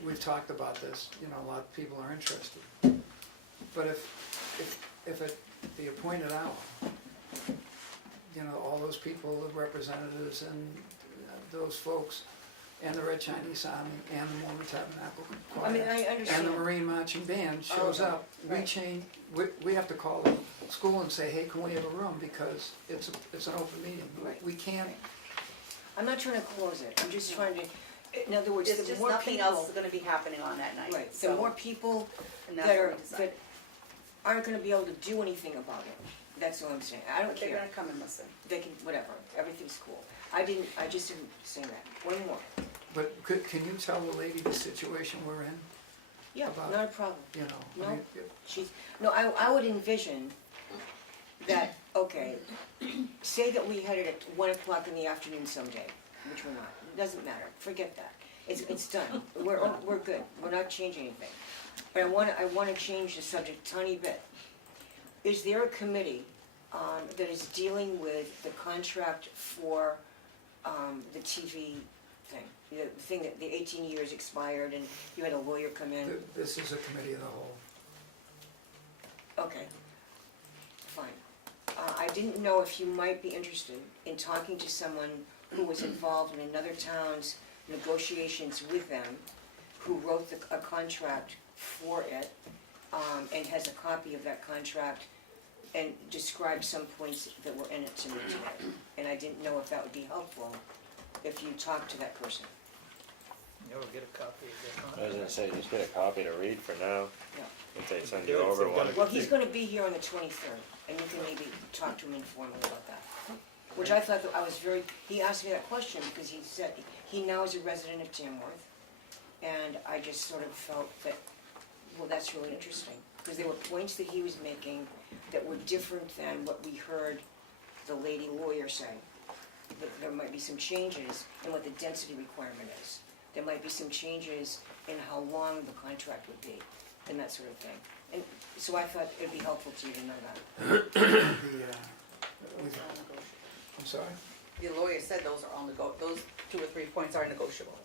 we've talked about this, you know, a lot of people are interested. But if at the appointed hour, you know, all those people, the representatives and those folks, and the Red Chinese Army, and the Mormon Tabernacle I mean, Choir, I understand. and the Marine Marching Band shows Okay, up, right. we have to call the school and say, hey, can we have a room, because it's an open meeting. Right. We can't, I'm not trying to close it, I'm just trying to, in other words, There's the just more nothing people. else is gonna be happening on that night. Right, the so- more people and that's that what are, we decided. that aren't gonna be able to do anything about it, that's all I'm saying, I don't They're care. gonna come and listen. They can, whatever, everything's cool. I just didn't say that. One more. but can you tell the lady the situation we're in, Yeah, About- not a problem. you know? No. I mean, No, I would envision that, okay, say that we had it at 1 o'clock in the afternoon someday, which we're not. It doesn't matter, forget that. It's done. We're good. We're not changing anything. But I wanna change the subject a tiny bit. Is there a committee that is dealing with the contract for the TV thing? The thing that the 18 years expired and you had a lawyer come in? This is a committee of the whole. Okay, fine. I didn't know if you might be interested in talking to someone who was involved in another town's negotiations with them, who wrote a contract for it, and has a copy of that contract, and described some points that were in it to me today. And I didn't know if that would be helpful if you talked to that person. You'll get a copy of I was gonna say, just get a copy to read for now, Yeah. if they send Do you it if over they've got one. it. Well, he's gonna be here on the 23rd, and you can maybe talk to him informally about that. Which I thought that I was very, he asked me that question because he said, he now is a resident of Tamworth. And I just sort of felt that, well, that's really interesting. Because there were points that he was making that were different than what we heard the lady lawyer say. That there might be some changes in what the density requirement is. There might be some changes in how long the contract would be, and that sort of thing. And so I thought it'd be helpful to you to know that. I'm sorry? The lawyer said those are all those 2 or 3 points are negotiable.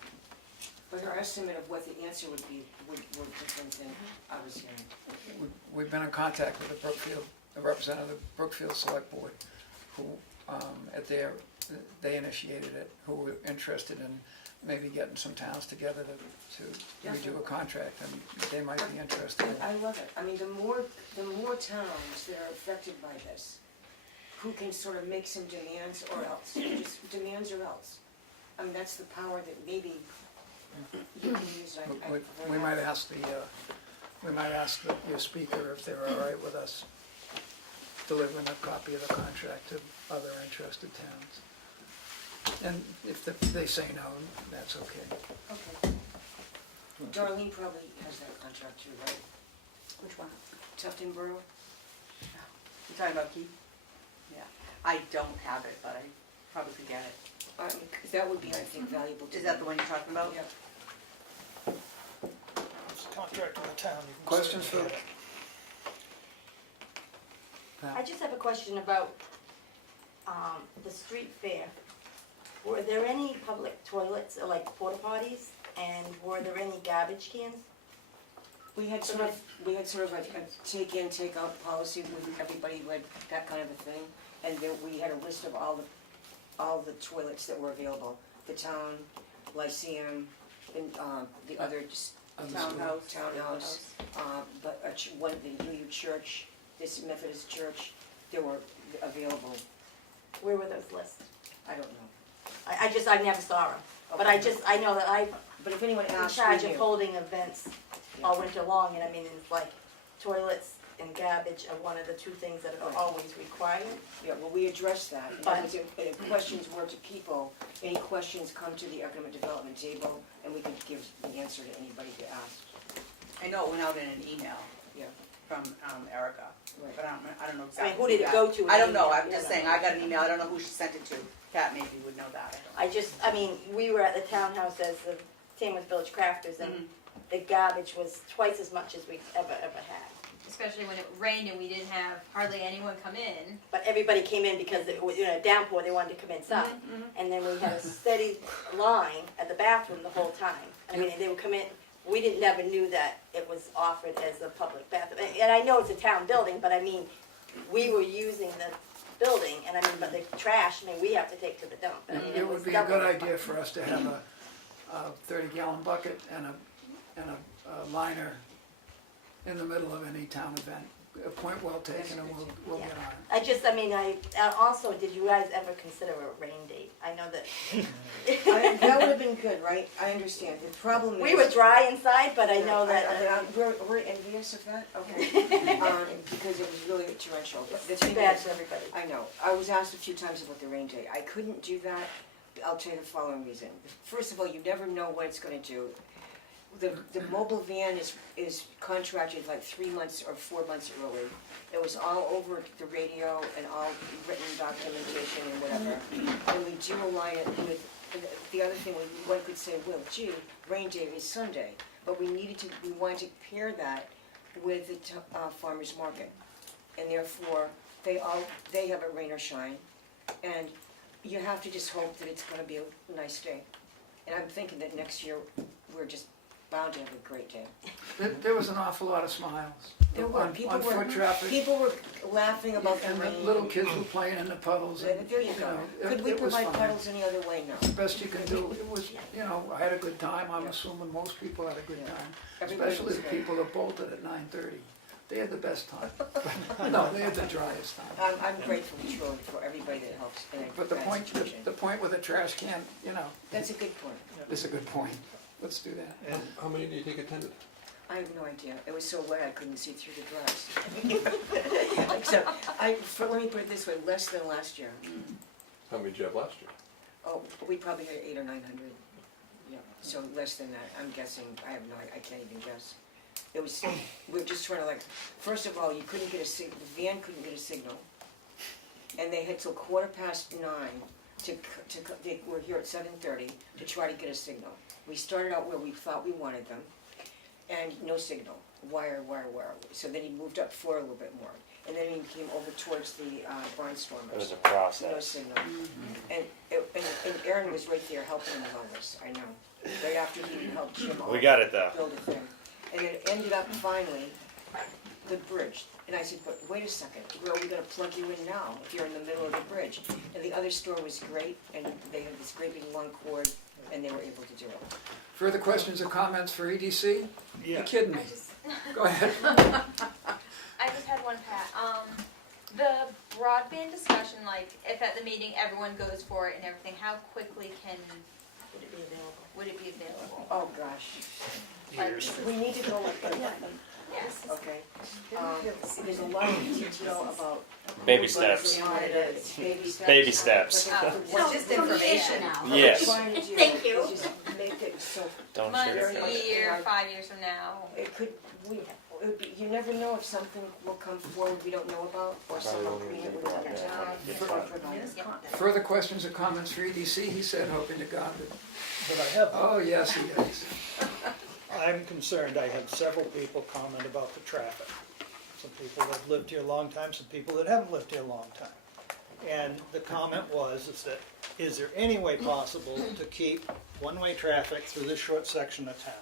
But our estimate of what the answer would be were different than I was hearing. We've been in contact with the representative of the Brookfield Select Board, who, they initiated it, who were interested in maybe getting some towns together to redo a contract, and they might be interested in. I love it. I mean, the more towns that are affected by this, who can sort of make some demands or else, just demands or else. I mean, that's the power that maybe you can use. We might ask your speaker if they're all right with us delivering a copy of the contract to other interested towns. And if they say no, that's okay. Okay. Darlene probably has that contract too, right? Which one? Tufton Borough? You talking about Keith? Yeah. I don't have it, but I probably could get it. I mean, 'cause that would be, I think, valuable to Is that the one you're talking about? Yeah. It's a contract with the town. You can Questions certainly for- get it. I just have a question about the street fair. Were there any public toilets, or like porta potties, and were there any garbage cans? We had sort of a take in, take out policy with everybody, like that kind of a thing. And then we had a list of all the toilets that were available. The town, Lyceum, and the other townhouse, but one, the UU church, this Methodist church, they were available. Where were those lists? I don't know. I never saw them, but I know that I'm But if anyone in asks, charge we of knew. holding events all winter long, and I mean, it's like toilets and garbage are one of the 2 things that are always required. Yeah, well, we addressed that. But- If questions were to people, any questions come to the economic development table, and we could give the answer to anybody to ask. I know it went out in an email Yeah. from Erica, Right. but I don't know I exactly. mean, who did it go to? I don't know, I'm You just know. saying, I got an email, I don't know who she sent it to. Pat maybe would know that. We were at the townhouse as the Tamworth Village Crafters, and Mhm. the garbage was twice as much as we've ever had. Especially when it rained and we didn't have hardly anyone come in. But everybody came in because it was, a downpour, they wanted to come inside. And then we had a steady line at the bathroom the whole time. I mean, they would come in, we never knew that it was offered as a public bathroom. And I know it's a town building, but I mean, we were using the building, and but the trash, we have to take to the dump. I mean, It was would be a good double. idea for us to have a 30-gallon bucket and a liner in the middle of any town event. A point well taken, and we'll get on it. Also, did you guys ever consider a rain date? I know that That would have been good, right? I understand. The problem is. we were dry inside, but I know that. We're envious of that, okay. Because it was really torrential. But the It's too thing bad is- for everybody. I know. I was asked a few times about the rain date. I couldn't do that. I'll tell you the following reason. First of all, you never know what it's gonna do. The mobile van is contracted like 3 months or 4 months early. It was all over the radio and all written documentation and whatever. And we do align it with, the other thing, one could say, well, gee, rain day is Sunday. But we wanted to pair that with the farmer's market. And therefore, they have a rain or shine. And you have to just hope that it's gonna be a nice day. And I'm thinking that next year, we're just bound to have a great day. There was an awful lot of smiles There were, on foot traffic, people were laughing about the and the rain. little kids were playing in the puddles. And, There you go. Could we it was provide fine. puddles any other way? No. Best you can do. It was, I had a good time. I'm assuming most people had a good Yeah. time, Everybody especially was the good. people that bolted at 9:30. They had the best time. No, they had the driest time. I'm grateful, truly, for everybody that helps in a But the bad point, situation. the point with the trash can, That's a good point. is a good point. let's do that. And How many do you think attended? I have no idea. It was so wet I couldn't see through the dress. Except, let me put it this way, less than last year. How many did you have last year? Oh, we probably had 800 or 900. Yeah, so less than that. I'm guessing. I can't even guess. It was. We were just trying to First of all, you couldn't get a signal. The van couldn't get a signal, and they had till 9:15 they were here at 7:30 to try to get a signal. We started out where we thought we wanted them, and no signal. Wire. So then he moved up floor a little bit more, and then he came over towards the barnstormers. It was a process. No signal. And Aaron was right there helping him with all this, I know. Right after he helped Jim We got it though. build a thing. And it ended up finally, the bridge. And I said, but wait a second, where are we gonna plug you in now if you're in the middle of the bridge? And the other store was great, and they had this great big long cord, and they were able to do it. Further questions or comments for EDC? Yeah. You kidding me? Go ahead. I just had one, Pat. The broadband discussion, if at the meeting everyone goes for it and everything, how quickly would it be available? Oh, gosh. Years. We need to go with Yes. okay. There's a lot of detail about. Baby steps. Baby steps. Baby steps. What's just information now? Yes. Thank you. Just make it so. Don't Months, sugar. a year, 5 years from now. It could, it would be, you never know if something will come forward we don't know about, or some agreement with other towns. Further questions or comments for EDC? He said, hoping to God that. But I have, Oh, yes, he is. I'm concerned, I had several people comment about the traffic. Some people that have lived here a long time, some people that haven't lived here a long time. And the comment was, is there any way possible to keep one-way traffic through this short section of town?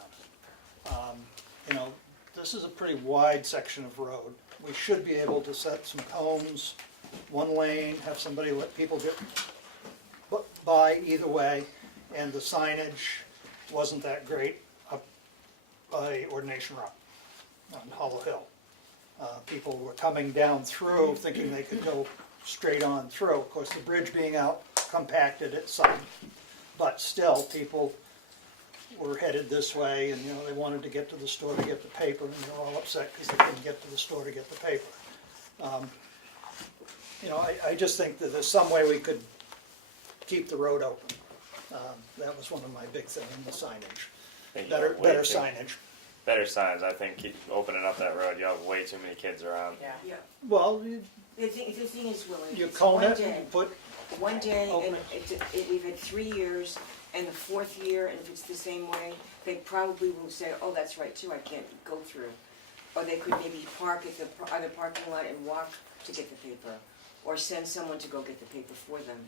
This is a pretty wide section of road. We should be able to set some cones, one lane, have somebody let people get by either way, and the signage wasn't that great up by Ordination Rock on Hollow Hill. People were coming down through thinking they could go straight on through. Of course, the bridge being out compacted it some, but still people were headed this way, and they wanted to get to the store to get the paper, and they were all upset because they couldn't get to the store to get the paper. I just think that there's some way we could keep the road open. That was one of my big things, the signage. Better signage. Better signs. I think keep opening up that road. You have way too many kids around. Yeah. Well, The thing is, Willie, you it's cone one it day. and put, One day, Open and we've had 3 years, and the 4th year, and if it's the same way, they probably will say, oh, that's right too, I can't go through. Or they could maybe park at the other parking lot and walk to get the paper, or send someone to go get the paper for them,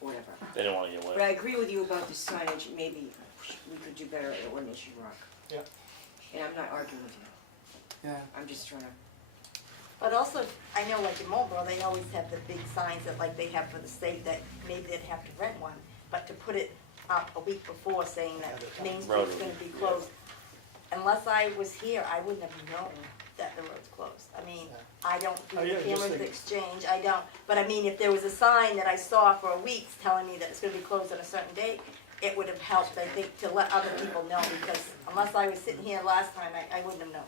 whatever. They don't want to get But I wet. agree with you about the signage, maybe we could do better at Ordination Rock. Yeah. And I'm not arguing with you, Yeah. I'm just trying to. But also, I know in Marlboro, they always have the big signs that they have for the state that maybe they'd have to rent one, but to put it up a week before saying that Main Street's gonna be closed, unless I was here, I wouldn't have known that the road's closed. I mean, I don't do Oh, the yeah, just Tamworth think- Exchange, I don't, but I mean, if there was a sign that I saw for a week telling me that it's gonna be closed on a certain date, it would have helped, I think, to let other people know, because unless I was sitting here last time, I wouldn't have known.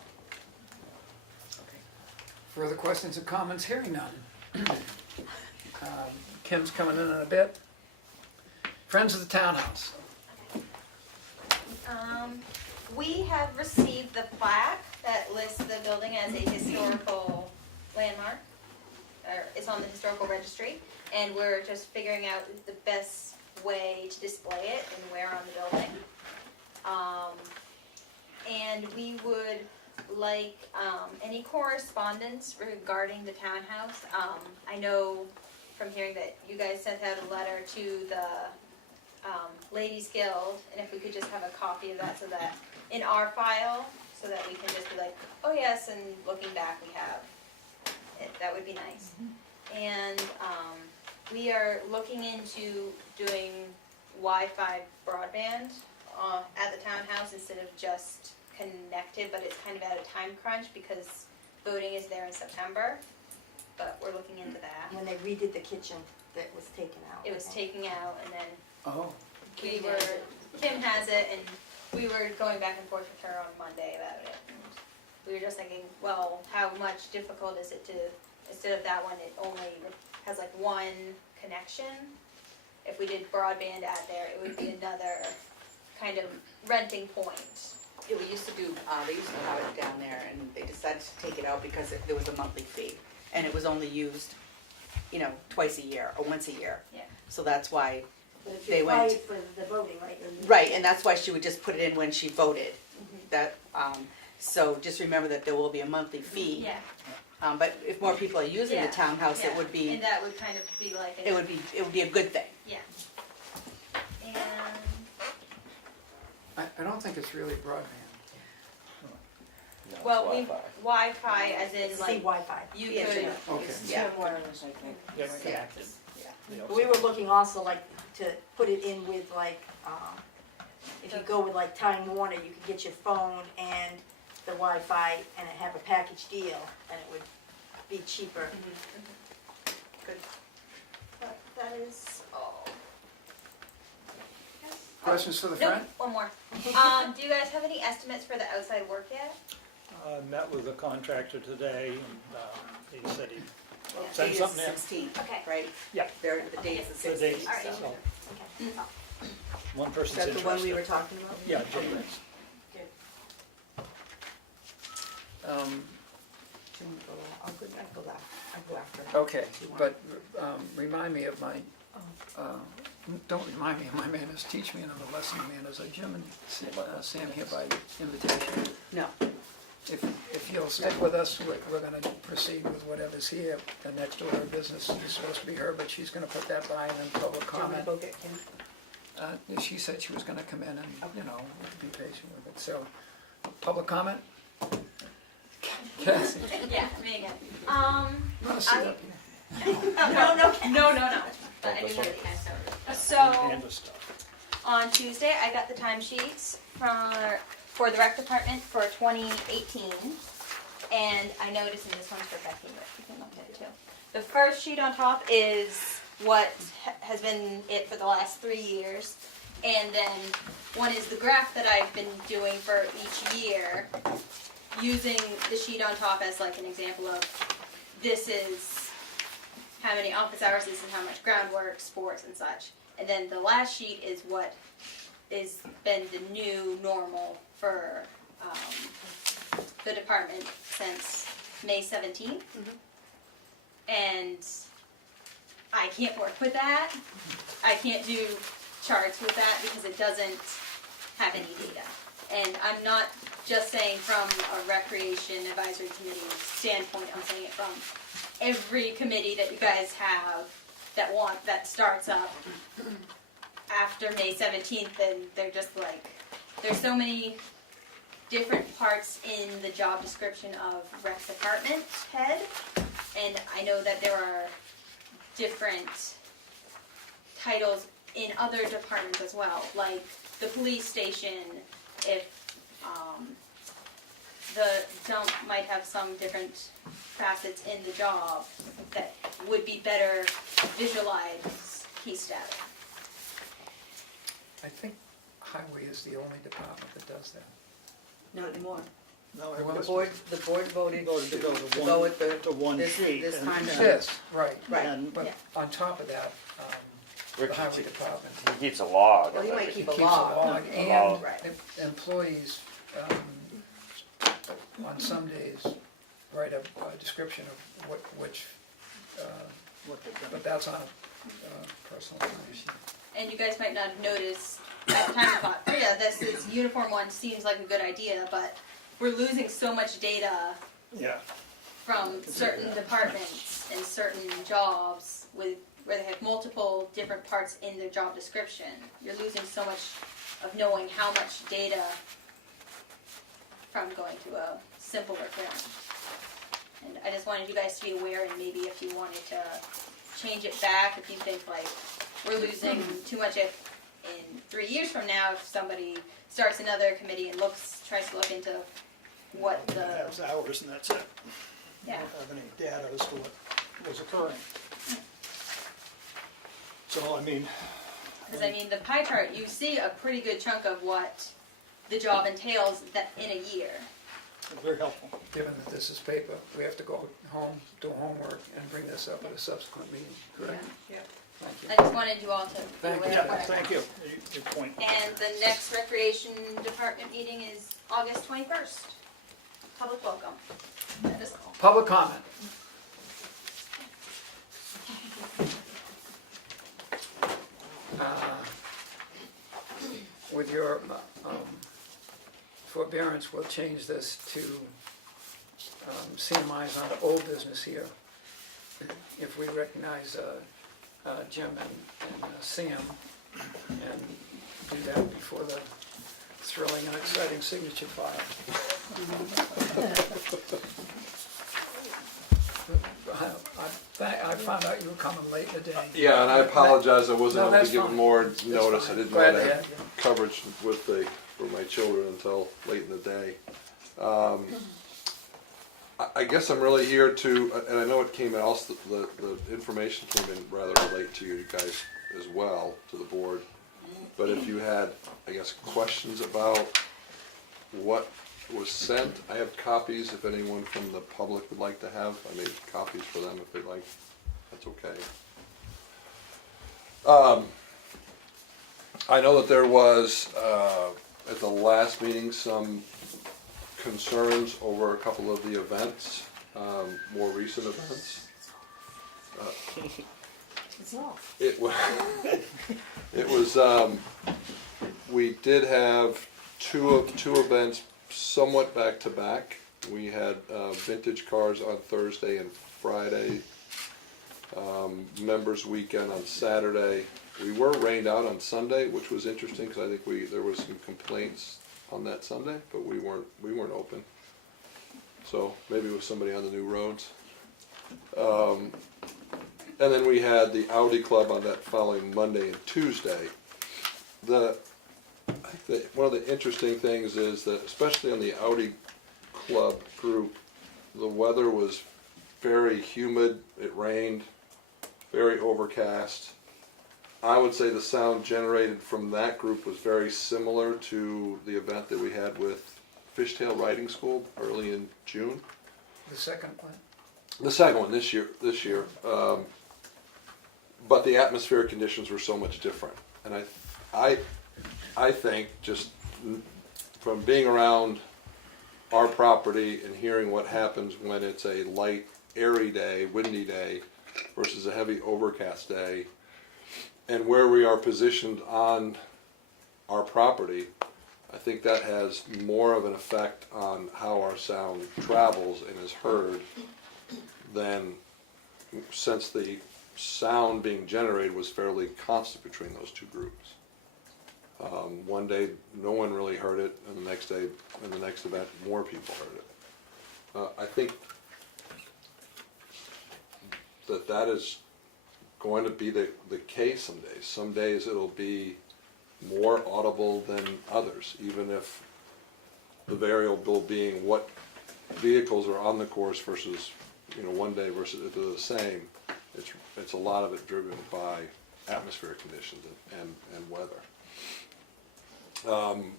Further questions or comments? Hearing none. Kim's coming in a bit. Friends of the Townhouse. We have received the plaque that lists the building as a historical landmark, or it's on the historical registry, and we're just figuring out the best way to display it and where on the building. And we would like any correspondence regarding the townhouse. I know from hearing that you guys sent out a letter to the Ladies Guild, and if we could just have a copy of that so that in our file, so that we can just be like, oh yes, and looking back we have it, that would be nice. And we are looking into doing Wi-Fi broadband at the townhouse instead of just connected, but it's kind of at a time crunch because voting is there in September, but we're looking into that. When they redid the kitchen, that was taken out. It was taken out, and then Oh. Kim has it, and we were going back and forth with her on Monday about it. And we were just thinking, well, how much difficult is it to, instead of that one, it only has like one connection. If we did broadband out there, it would be another kind of renting point. Yeah, we used to do, they used to have it down there, and they decided to take it out because there was a monthly fee, and it was only used, twice a year, or once a year. Yeah. So that's why, But if They you went- apply for the voting, right? right, and that's why she would just put it in when she voted. That, so just remember that there will be a monthly fee. Yeah. But if more people are using the Yeah, townhouse, it yeah. would be, And that would kind of be like it would be a good thing. Yeah. And I don't think it's really broadband. well, we Wi-Fi as in See like Wi-Fi. you Yeah, could. yeah. Okay. Yeah. Tim Wireless, I think. Yeah, Right. connected. We We were looking also like to put it in with like, if you go with like Time Warner, you could get your phone and the Wi-Fi and have a package deal, and it would be cheaper. Good. But that is all. Questions for the No, front? one more. Do you guys have any estimates for the outside work yet? I met with the contractor today, and he said he'd Date send is something in. 16th, Okay. right? Yeah. The date is the The date, 16th. All right. so Okay. one Is person's that the one we interested. were talking about? Yeah, Jane. I'll go after. Okay, If you want. but remind me of my, don't remind me of my manners, teach me another lesson of manners. Are Jim and Sam here by invitation? No, If you'll stick with us, we're gonna proceed with whatever's here. The next order of business is supposed to be her, but she's gonna put that by and then public do you want me to comment. go get Kim? She said she was gonna come in and, be patient with it. So, public comment? Cassie? Yeah, me again. Want to sit I- up here? No. But I didn't really so, And the stuff. on Tuesday, I got the timesheets for the rec department for 2018. And I noticed, and this one's for Becky, but you can look at it too. The first sheet on top is what has been it for the last 3 years. And then one is the graph that I've been doing for each year, using the sheet on top as like an example of this is how many office hours, this is how much groundwork, sports and such. And then the last sheet is what is been the new normal for the department since May 17th. And I can't work with that. I can't do charts with that because it doesn't have any data. And I'm not just saying from a recreation advisory committee standpoint, I'm saying it from every committee that you guys have that starts up after May 17th, and they're just like, there's so many different parts in the job description of rec department head, and I know that there are different titles in other departments as well, like the police station, if the dump might have some different facets in the job that would be better visualized key status. I think highway is the only department that does that. Not anymore. No, Well, The board voted voted to go to to go one, with the, to one this, sheet. this and- time. Yes, right. Right. And But Yeah. on top of that, the Rick highway keeps- department He keeps a log. Well, of you might everything. keep a keeps a log. log, A and log. Right. employees, on some days, write a description of which, what they've done. but that's on a personal time issue. And you guys might not have noticed at the time I thought, oh yeah, this is uniform one seems like a good idea, but we're losing so much data Yeah, from certain departments and certain jobs with where they have multiple different parts in their job description. You're losing so much of knowing how much data from going to a simpler form. And I just wanted you guys to be aware, and maybe if you wanted to change it back, if you think like we're losing too much if in 3 years from now, if somebody starts another committee and tries to look into what it the, has hours and that's it. yeah. Don't have any data as to what was occurring. So, I mean, Because I mean, the pie chart, you see a pretty good chunk of what the job entails that in a year. Very helpful. Given that this is paper, we have to go home, do homework, and bring this up at a subsequent meeting, correct? Yeah. Thank you. I just wanted you all to be Thank aware you. of that. Thank you. Good point. And the next recreation department meeting is August 21st. Public welcome. That is all. Public comment. With your forbearance, we'll change this to CMI's on the old business here. If we recognize Jim and Sam and do that before the thrilling and exciting signature file. I found out you were coming late in the day. Yeah, and I apologize, I wasn't No, able to that's give fine. more That's notice, I fine. didn't Glad want to to have have you. coverage for my children until late in the day. I guess I'm really here to, and I know it came in, also the information came in rather late to you guys as well, to the board. But if you had, I guess, questions about what was sent, I have copies if anyone from the public would like to have. I made copies for them if they'd like, that's okay. I know that there was, at the last meeting, some concerns over a couple of the events, more recent events. It was, we did have two events somewhat back to back. We had vintage cars on Thursday and Friday, members weekend on Saturday. We were rained out on Sunday, which was interesting because I think there was some complaints on that Sunday, but we weren't open. So maybe it was somebody on the new roads. And then we had the Audi Club on that following Monday and Tuesday. I think one of the interesting things is that, especially on the Audi Club group, the weather was very humid, it rained, very overcast. I would say the sound generated from that group was very similar to the event that we had with Fishtail Riding School early in June. The second one? The second one this year. But the atmospheric conditions were so much different. And I think, just from being around our property and hearing what happens when it's a light, airy day, windy day, versus a heavy overcast day, and where we are positioned on our property, I think that has more of an effect on how our sound travels and is heard than, since the sound being generated was fairly constant between those two groups. One day no one really heard it, and the next day, in the next event, more people heard it. I think that is going to be the case some days. Some days it'll be more audible than others, even if the variable being what vehicles are on the course versus, one day versus if they're the same. It's a lot of it driven by atmospheric conditions and weather.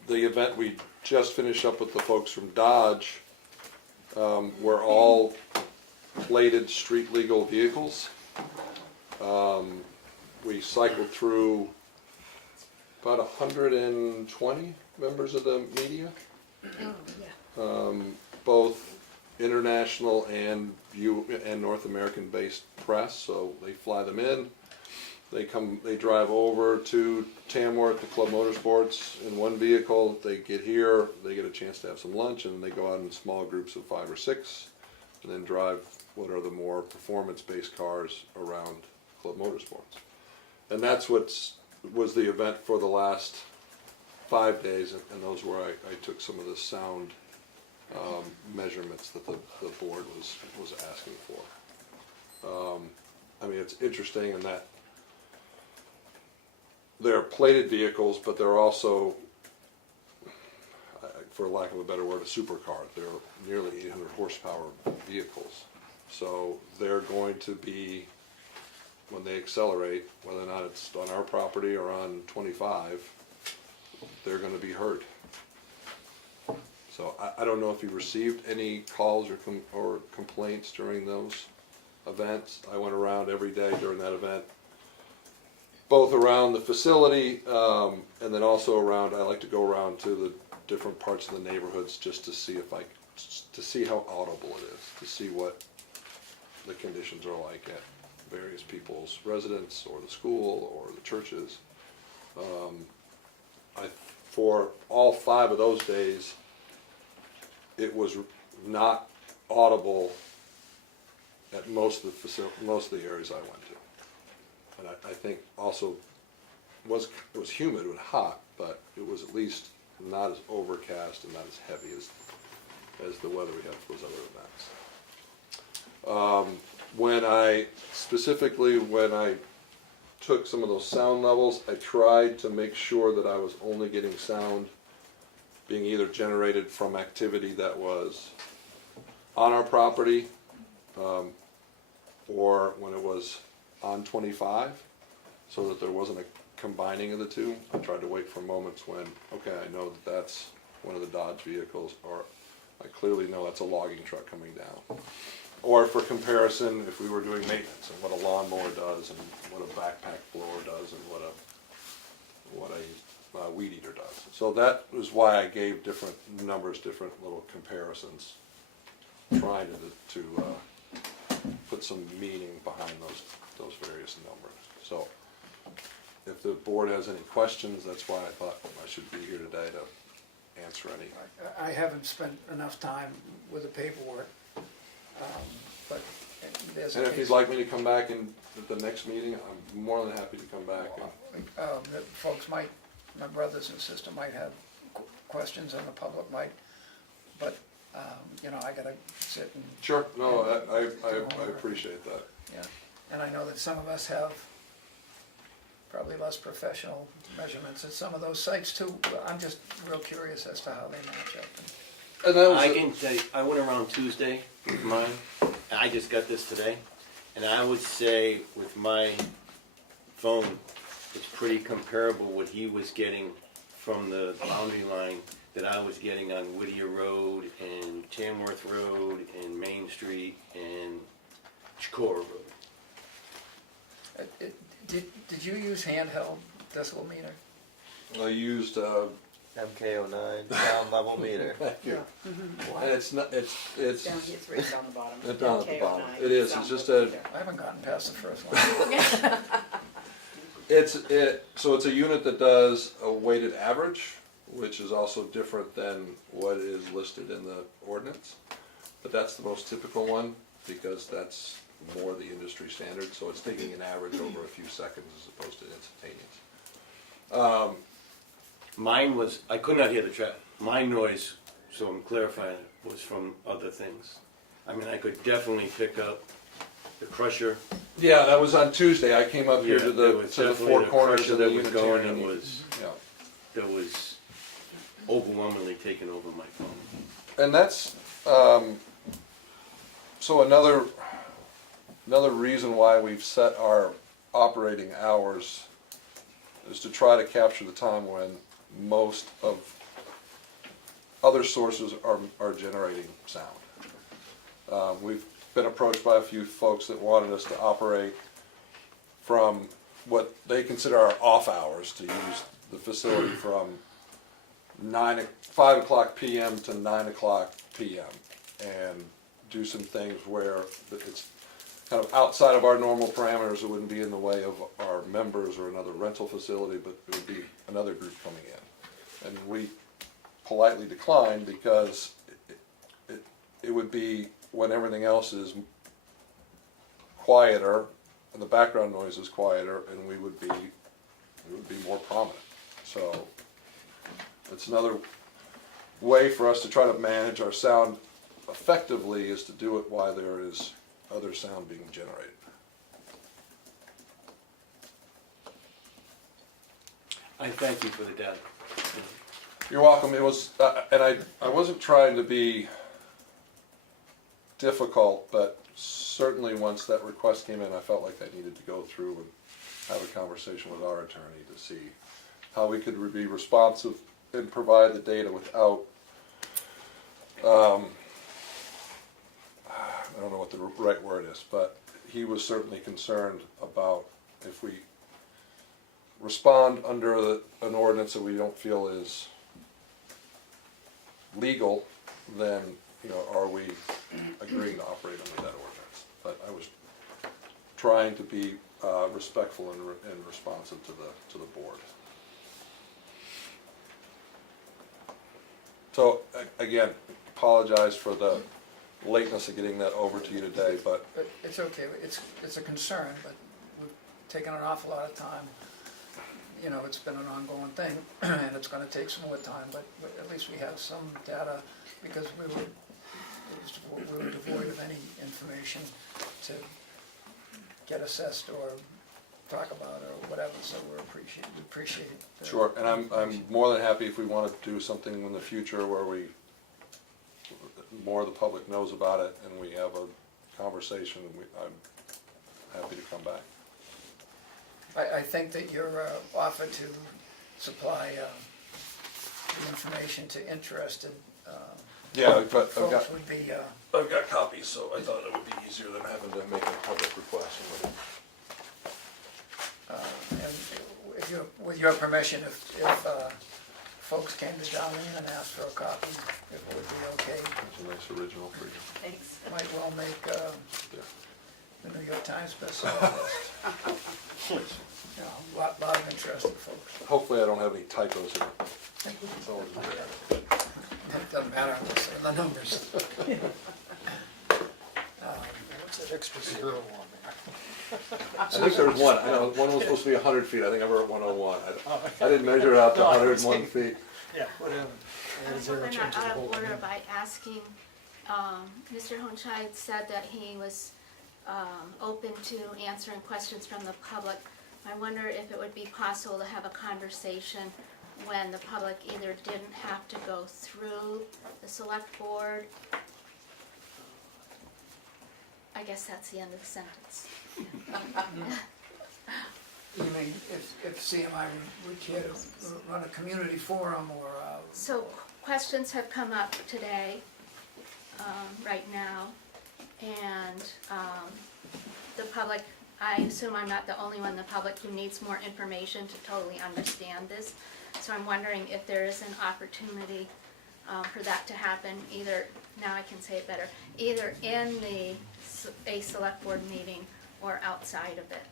The event we just finished up with the folks from Dodge were all plated street legal vehicles. We cycled through about 120 members of the media, both international and North American based press. So they fly them in, they drive over to Tamworth to Club Motorsports in one vehicle, they get here, they get a chance to have some lunch, and they go out in small groups of 5 or 6 and then drive what are the more performance based cars around Club Motorsports. And that's was the event for the last 5 days, and those where I took some of the sound measurements that the board was asking for. I mean, it's interesting in that they're plated vehicles, but they're also, for lack of a better word, a supercar. They're nearly 800 horsepower vehicles. So they're going to be, when they accelerate, whether or not it's on our property or on 25, they're going to be heard. So I don't know if you received any calls or complaints during those events. I went around every day during that event, both around the facility and then also around. I like to go around to the different parts of the neighborhoods just to see to see how audible it is, to see what the conditions are like at various people's residence or the school or the churches. For all 5 of those days, it was not audible at most of the areas I went to, and I think also it was humid and hot, but it was at least not as overcast and not as heavy as the weather we had for those other events. When I took some of those sound levels, I tried to make sure that I was only getting sound being either generated from activity that was on our property or when it was on 25, so that there wasn't a combining of the two. I tried to wait for moments when, okay, I know that that's one of the Dodge vehicles, or I clearly know that's a logging truck coming down. Or for comparison, if we were doing maintenance and what a lawnmower does and what a backpack blower does and what a weed eater does. So that was why I gave different numbers, different little comparisons, trying to put some meaning behind those various numbers. So if the board has any questions, that's why I thought I should be here today to answer any. I haven't spent enough time with the paperwork, but there's a And if case. you'd like me to come back at the next meeting, I'm more than happy to come back. That folks my brothers and sister might have questions, and the public might, but, I gotta sit and. Sure, no, I appreciate that. Yeah, and I know that some of us have probably less professional measurements at some of those sites too. I'm just real curious as to how they match up. And that was I can tell you, I went around Tuesday with mine, and I just got this today, and I would say with my phone, it's pretty comparable what he was getting from the boundary line that I was getting on Whittier Road and Tamworth Road and Main Street and Chicora Road. Did you use handheld decibel meter? I used MK09 sound level meter. Thank you. And it's not. It's Down, it's right down the bottom. It's down at the bottom. MK09 It is. It's sound just level a. meter. I haven't gotten past the first one. So it's a unit that does a weighted average, which is also different than what is listed in the ordinance. But that's the most typical one because that's more the industry standard. So it's taking an average over a few seconds as opposed to instantaneous. Mine was, I could not hear the track. My noise, so I'm clarifying, was from other things. I mean, I could definitely pick up the crusher. Yeah, that was on Tuesday. I came up here to there the was to the definitely four corners crusher of the that was going. Unitarian. It was, Yeah. that was overwhelmingly taking over my phone. And that's so another reason why we've set our operating hours is to try to capture the time when most of other sources are generating sound. We've been approached by a few folks that wanted us to operate from what they consider our off hours, to use the facility from 5 o'clock p.m. to 9 o'clock p.m. and do some things where it's kind of outside of our normal parameters. It wouldn't be in the way of our members or another rental facility, but it would be another group coming in. And we politely declined because it would be when everything else is quieter and the background noise is quieter, and it would be more prominent. So it's another way for us to try to manage our sound effectively, is to do it while there is other sound being generated. I thank you for the data. You're welcome. It was, and I wasn't trying to be difficult, but certainly once that request came in, I felt like I needed to go through and have a conversation with our attorney to see how we could be responsive and provide the data without I don't know what the right word is, but he was certainly concerned about if we respond under an ordinance that we don't feel is legal, then, you know, are we agreeing to operate under that ordinance? But I was trying to be respectful and responsive to the board. So again, apologize for the lateness of getting that over to you today, but It's okay, it's a concern, but we've taken an awful lot of time. You know, it's been an ongoing thing, and it's gonna take some more time, but at least we have some data, because we were devoid of any information to get assessed or talk about or whatever, so we appreciate it. sure. And I'm more than happy if we want to do something in the future where more of the public knows about it and we have a conversation. I'm happy to come back. I think that your offer to supply the information to interested Yeah, but folks would be, I've got copies, so I thought it would be easier than having to make a public request. and if you, with your permission, if folks came to Darlene and asked for a copy, it would be okay. It's a nice original for you. Thanks. Might well make the New York Times bestseller list. You know, lot of interested folks. Hopefully I don't have any typos in it. It's always It doesn't matter unless they're in the numbers. What's that extra zero on there? I think there's one. I know one was supposed to be 100 feet. I think I wrote 101. I didn't measure it out to No, I 101 see. feet. Yeah, whatever. I was hoping out of order by asking, Mr. Honchide said that he was open to answering questions from the public. I wonder if it would be possible to have a conversation when the public either didn't have to go through the select board. I guess that's the end of the sentence. You mean if CMI would care to run a community forum or So questions have come up today, right now, and the public, I assume I'm not the only one in the public who needs more information to totally understand this. So I'm wondering if there is an opportunity for that to happen, either, now I can say it better, either in a select board meeting or outside of it.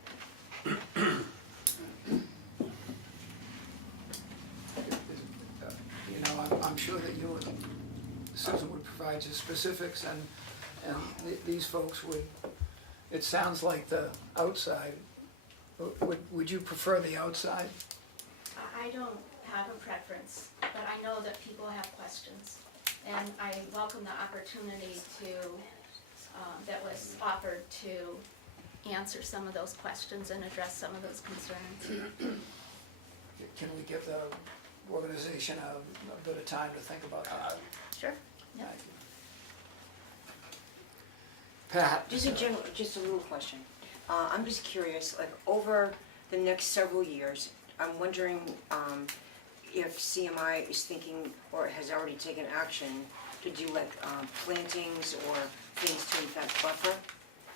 you know, I'm sure that you and Susan would provide you specifics, and these folks would, it sounds like the outside, would you prefer the outside? I don't have a preference, but I know that people have questions, and I welcome the opportunity to, that was offered to answer some of those questions and address some of those concerns. Can we give the organization a bit of time to think about that? Sure. Yeah. Thank you. Pat? Just a little question. I'm just curious, like, over the next several years, I'm wondering if CMI is thinking or has already taken action to do like plantings or things to in fact buffer.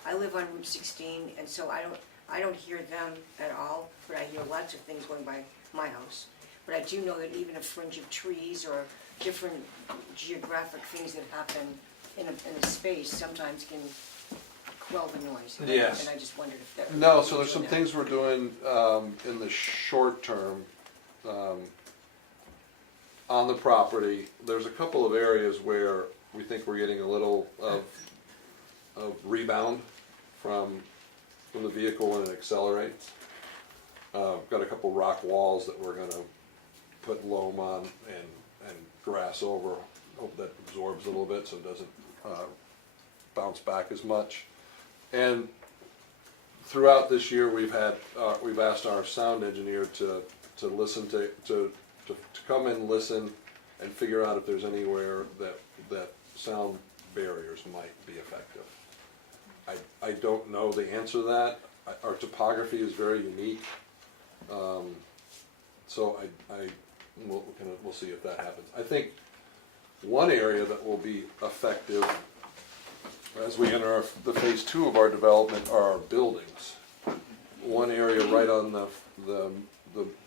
I live on Route 16, and so I don't hear them at all, but I hear lots of things going by my house. But I do know that even a fringe of trees or different geographic things that happen in a space sometimes can quell the noise. Yes. And I just wondered if that. No, so there's some things we're doing in the short term on the property. There's a couple of areas where we think we're getting a little of rebound from the vehicle when it accelerates. Got a couple rock walls that we're going to put loam on and grass over. Hope that absorbs a little bit so it doesn't bounce back as much. And throughout this year, we've asked our sound engineer to listen to come and listen and figure out if there's anywhere that sound barriers might be effective. I don't know the answer to that. Our topography is very unique, so we'll see if that happens. I think One area that will be effective as we enter the phase 2 of our development are our buildings. One area right on the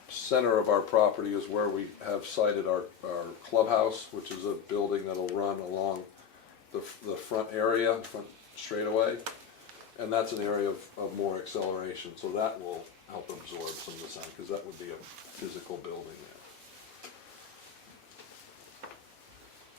center of our property is where we have sited our clubhouse, which is a building that'll run along the front area, front straightaway. And that's an area of more acceleration, so that will help absorb some of the sound, because that would be a physical building there.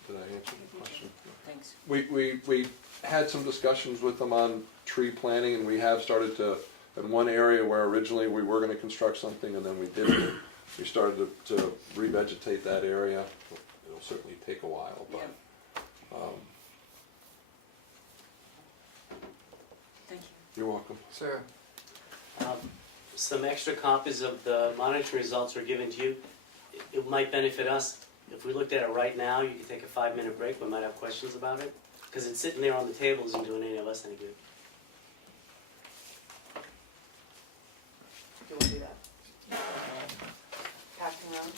Did I answer the question? Thanks. We had some discussions with them on tree planting, and we have started to, in one area where originally we were gonna construct something and then we didn't, we started to revegetate that area. It'll certainly take a while, but, Thank you. you're welcome. Sir, Some extra copies of the monitoring results are given to you. It might benefit us. If we looked at it right now, you could take a 5-minute break. We might have questions about it. Because it's sitting there on the table isn't doing any of us any good. Do we do that? Passing around?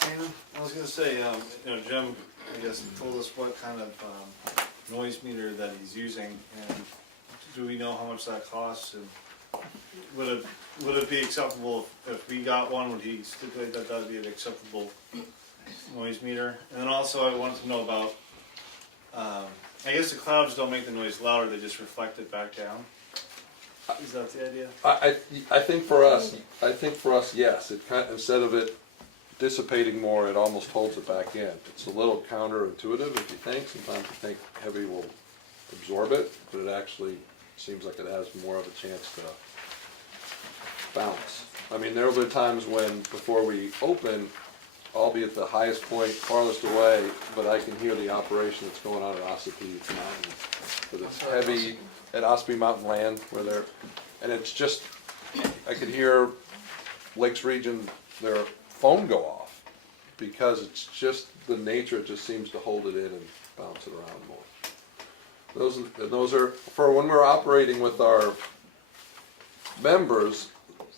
Dana, I was gonna say, Jim, I guess, told us what kind of noise meter that he's using, and do we know how much that costs? And would it be acceptable if we got one? Would he stipulate that that would be an acceptable noise meter? And then also, I wanted to know about, I guess the clouds don't make the noise louder; they just reflect it back down. Is that the idea? I think for us, yes. It kind of, instead of it dissipating more, it almost holds it back in. It's a little counterintuitive if you think. Sometimes you think heavy will absorb it, but it actually seems like it has more of a chance to bounce. I mean, there will be times when, before we open, I'll be at the highest point, farthest away, but I can hear the operation that's going on at Ossipee Mountain. For this heavy, at Ossipee Mountain Land, where they're, and it's just, I could hear Lakes Region, their phone go off, because it's just the nature, it just seems to hold it in and bounce it around more. Those are, for when we're operating with our members,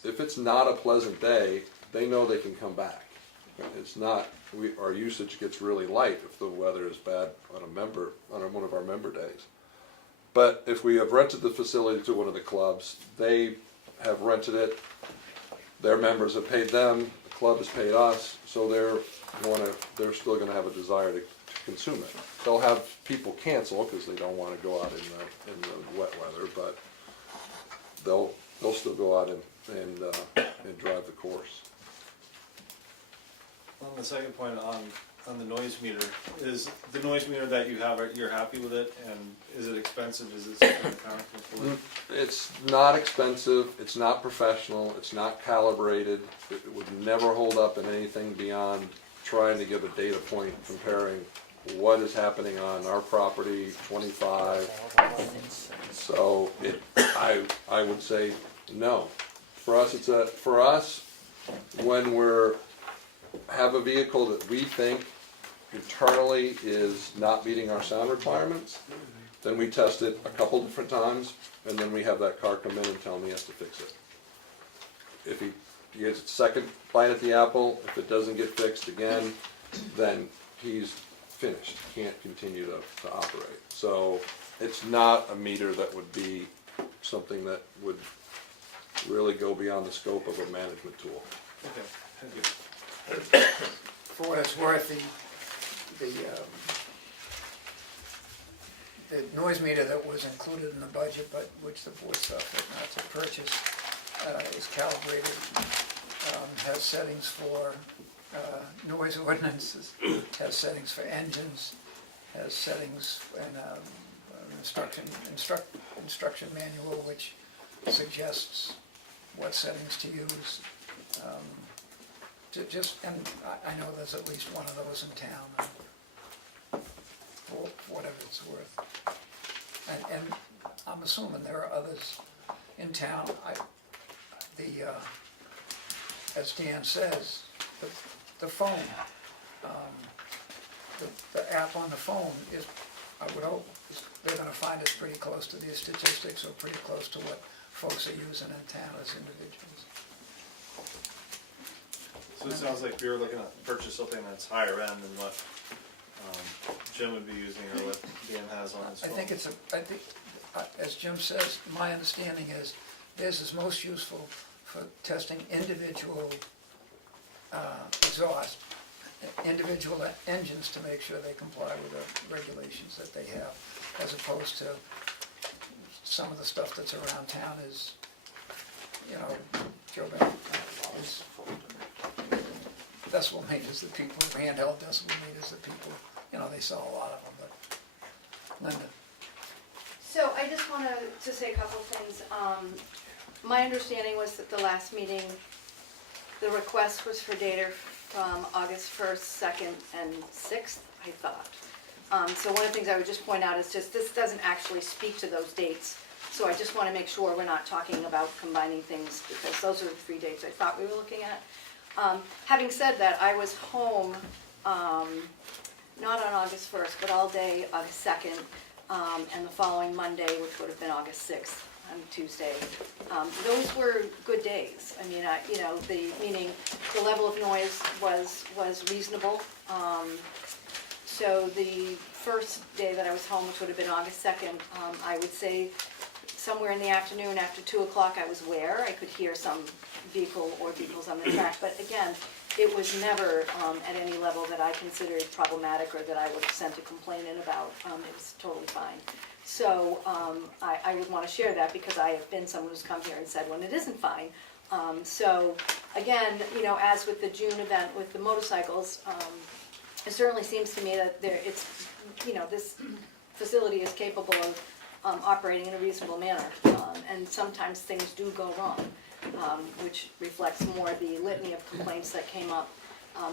if it's not a pleasant day, they know they can come back. It's not, our usage gets really light if the weather is bad on one of our member days. But if we have rented the facility to one of the clubs, they have rented it, their members have paid them, the club has paid us, so they're still gonna have a desire to consume it. They'll have people cancel because they don't want to go out in the wet weather, but they'll still go out and drive the course. On the second point on the noise meter, is the noise meter that you have, you're happy with it, and is it expensive? Is it something accounted for? It's not expensive. It's not professional. It's not calibrated. It would never hold up in anything beyond trying to give a data point comparing what is happening on our property, 25. So I would say no. For us, when we're have a vehicle that we think internally is not meeting our sound requirements, then we test it a couple different times, and then we have that car come in and tell him he has to fix it. If he gets a second bite at the apple, if it doesn't get fixed again, then he's finished, can't continue to operate. So it's not a meter that would be something that would really go beyond the scope of a management tool. Okay, thank you. for what it's worth, the noise meter that was included in the budget, but which the board felt not to purchase, is calibrated, has settings for noise ordinances, has settings for engines, has settings and instruction manual which suggests what settings to use. And I know there's at least one of those in town, for whatever it's worth. And I'm assuming there are others in town. As Dan says, the phone, the app on the phone is, I would hope, they're gonna find it's pretty close to these statistics or pretty close to what folks are using in town as individuals. So So it sounds like you're looking to purchase something that's higher end than what Jim would be using or what Dan has on his I phone. think as Jim says, my understanding is this is most useful for testing individual exhaust, individual engines to make sure they comply with the regulations that they have, as opposed to some of the stuff that's around town is, you know, Joe Bennett is decibel meters, the people, handheld decibel meters, the people, you know, they sell a lot of them, but Linda. So I just wanted to say a couple things. My understanding was that the last meeting, the request was for data from August 1st, 2nd, and 6th, I thought. So one of the things I would just point out is just this doesn't actually speak to those dates. So I just want to make sure we're not talking about combining things, because those are the 3 dates I thought we were looking at. Having said that, I was home, not on August 1st, but all day August 2nd, and the following Monday, which would have been August 6th, on Tuesday. Those were good days. I mean, meaning the level of noise was reasonable. So the first day that I was home, which would have been August 2nd, I would say somewhere in the afternoon after 2 o'clock I was aware. I could hear some vehicle or vehicles on the track, but again, it was never at any level that I considered problematic or that I would have sent a complaint in about. It was totally fine. So I would want to share that because I have been someone who's come here and said when it isn't fine. So again, you know, as with the June event with the motorcycles, it certainly seems to me that this facility is capable of operating in a reasonable manner, and sometimes things do go wrong, which reflects more the litany of complaints that came up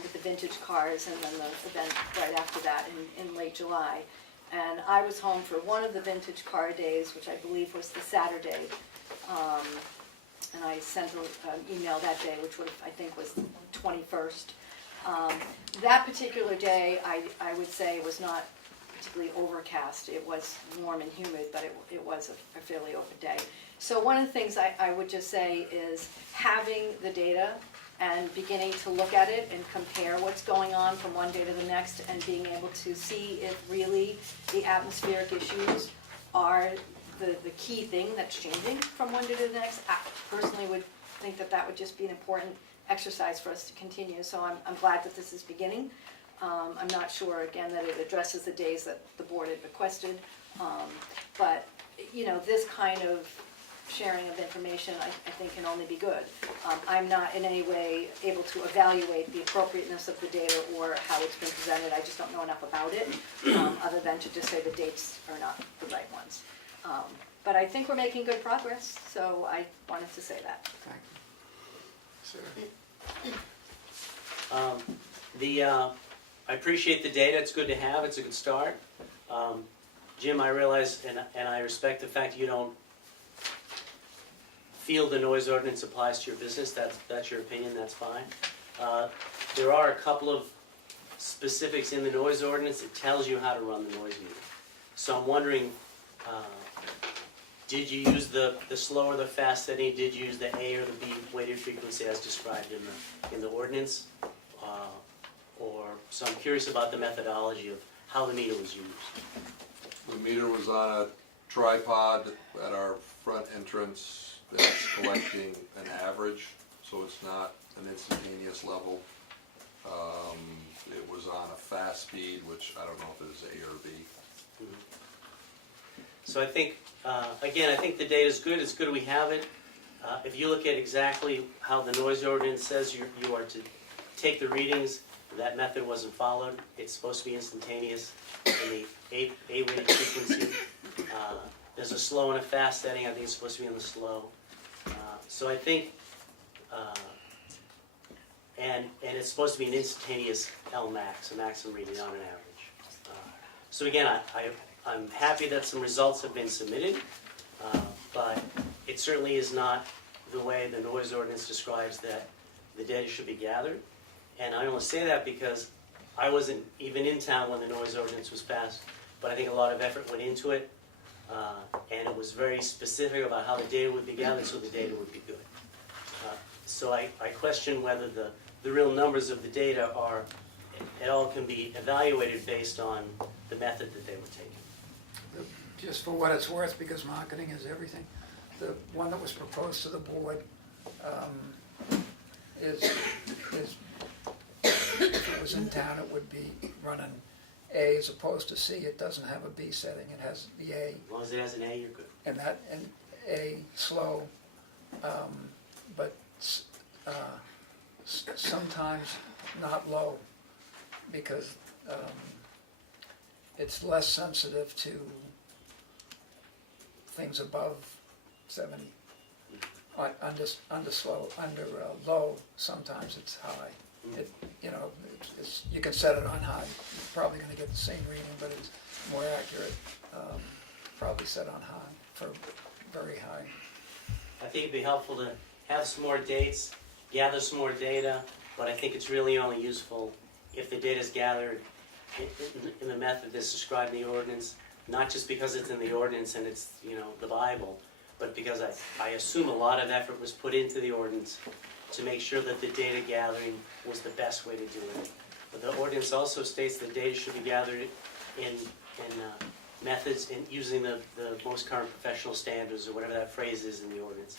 with the vintage cars and then the event right after that in late July. And I was home for one of the vintage car days, which I believe was the Saturday, and I sent an email that day, which I think was the 21st. That particular day, I would say, was not particularly overcast. It was warm and humid, but it was a fairly open day. So one of the things I would just say is having the data and beginning to look at it and compare what's going on from one day to the next and being able to see if really the atmospheric issues are the key thing that's changing from one day to the next. I personally would think that would just be an important exercise for us to continue. So I'm glad that this is beginning. I'm not sure, again, that it addresses the days that the board had requested, but you know, this kind of sharing of information I think can only be good. I'm not in any way able to evaluate the appropriateness of the data or how it's been presented. I just don't know enough about it, other than to just say the dates are not the right ones. But I think we're making good progress, so I wanted to say that. I appreciate the data. It's good to have. It's a good start. Jim, I realize and I respect the fact you don't feel the noise ordinance applies to your business. That's your opinion. That's fine. There are a couple of specifics in the noise ordinance that tells you how to run the noise meter. So I'm wondering, did you use the slow or the fast setting? Did you use the A or the B weighted frequency as described in the ordinance? So I'm curious about the methodology of how the meter was used. The meter was on a tripod at our front entrance that's collecting an average, so it's not an instantaneous level. It was on a fast speed, which I don't know if it is A or B. So I think, again, I think the data is good. It's good we have it. If you look at exactly how the noise ordinance says you are to take the readings, that method wasn't followed. It's supposed to be instantaneous in the A-weighted frequency. There's a slow and a fast setting. I think it's supposed to be on the slow. So I think, and it's supposed to be an instantaneous Lmax, a maximum reading on an average. So again, I'm happy that some results have been submitted, but it certainly is not the way the noise ordinance describes that the data should be gathered. And I only say that because I wasn't even in town when the noise ordinance was passed, but I think a lot of effort went into it, and it was very specific about how the data would be gathered so the data would be good. So I question whether the the real numbers of the data are, it all can be evaluated based on the method that they were taking. Just for what it's worth, because marketing is everything, the one that was proposed to the board is, if it was in town, it would be running A as opposed to C. It doesn't have a B setting, it has the A. As long as it has an A, you're good. And that, and A, slow, but sometimes not low, because it's less sensitive to things above 70. Under slow, low, sometimes it's high. It, you know, you can set it on high. You're probably going to get the same reading, but it's more accurate. Probably set on high for very high. I think it'd be helpful to have some more dates, gather some more data, but I think it's really only useful if the data is gathered in the method that's described in the ordinance, not just because it's in the ordinance and it's, you know, the Bible, but because I assume a lot of effort was put into the ordinance to make sure that the data gathering was the best way to do it. But the ordinance also states that data should be gathered in methods in using the most current professional standards, or whatever that phrase is in the ordinance.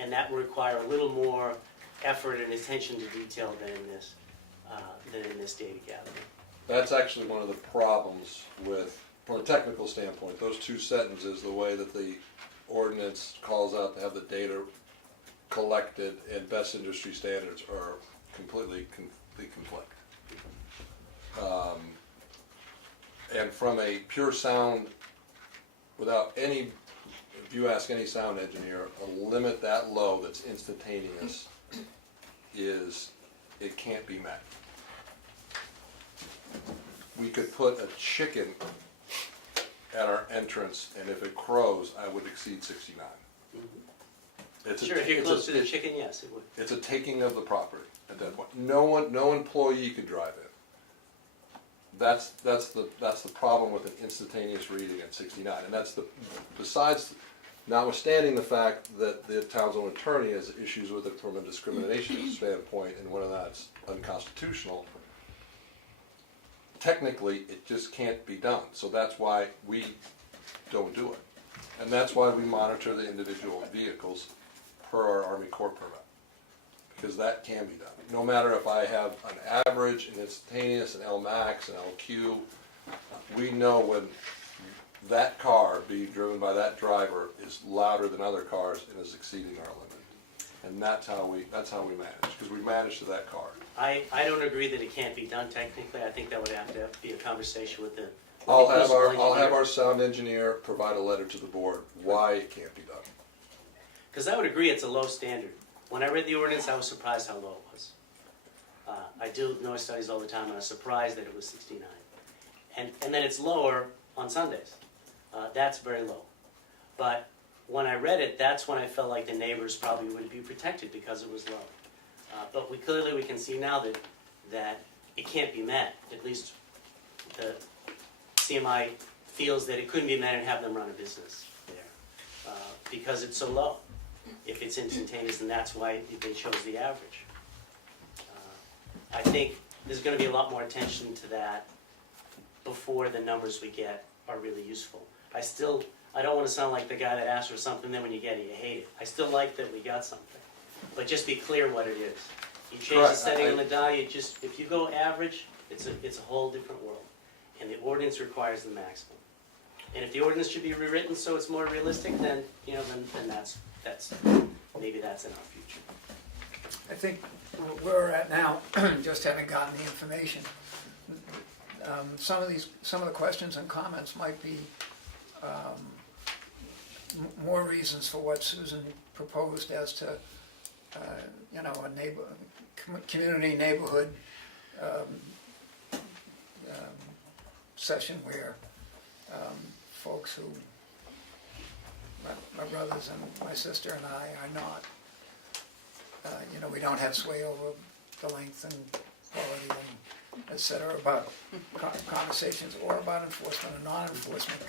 And that will require a little more effort and attention to detail than in this data gathering. That's actually one of the problems with, from a technical standpoint, those two sentences, the way that the ordinance calls out to have the data collected and best industry standards are completely conflict. And from a pure sound, without any, if you ask any sound engineer, a limit that low that's instantaneous it can't be met. We could put a chicken at our entrance, and if it crows, I would exceed 69. Sure, if you're close to the chicken, yes, it would. It's a taking of the property at that point. No employee could drive in. That's the problem with an instantaneous reading at 69, and that's besides, notwithstanding the fact that the town's own attorney has issues with it from a discrimination standpoint, and whether that's unconstitutional. Technically, it just can't be done. So that's why we don't do it, and that's why we monitor the individual vehicles per our Army Corps permit, because that can be done. No matter if I have an average, an instantaneous, an L-max, an LQ, we know when that car being driven by that driver is louder than other cars and is exceeding our limit. And that's how we manage, because we manage to that car. I don't agree that it can't be done technically. I think that would have to be a conversation with the. I'll have our sound engineer provide a letter to the board why it can't be done. Because I would agree it's a low standard. When I read the ordinance, I was surprised how low it was. I do noise studies all the time, and I was surprised that it was 69. And then it's lower on Sundays. That's very low. But when I read it, that's when I felt like the neighbors probably would be protected because it was low. But we can see now that it can't be met. At least the CMI feels that it couldn't be met and have them run a business there because it's so low. If it's instantaneous, and that's why they chose the average. I think there's going to be a lot more attention to that before the numbers we get are really useful. I don't want to sound like the guy that asks for something, then when you get it, you hate it. I still like that we got something. But just be clear what it is. You change the setting on the dial, if you go average, it's a whole different world. And the ordinance requires the maximum. And if the ordinance should be rewritten so it's more realistic, then maybe that's in our future. I think where we're at now, just having gotten the information, some of the questions and comments might be more reasons for what Susan proposed as to a community neighborhood session where folks who, my brothers and my sister and I are not, we don't have sway over the length and quality and et cetera, about conversations or about enforcement or non-enforcement.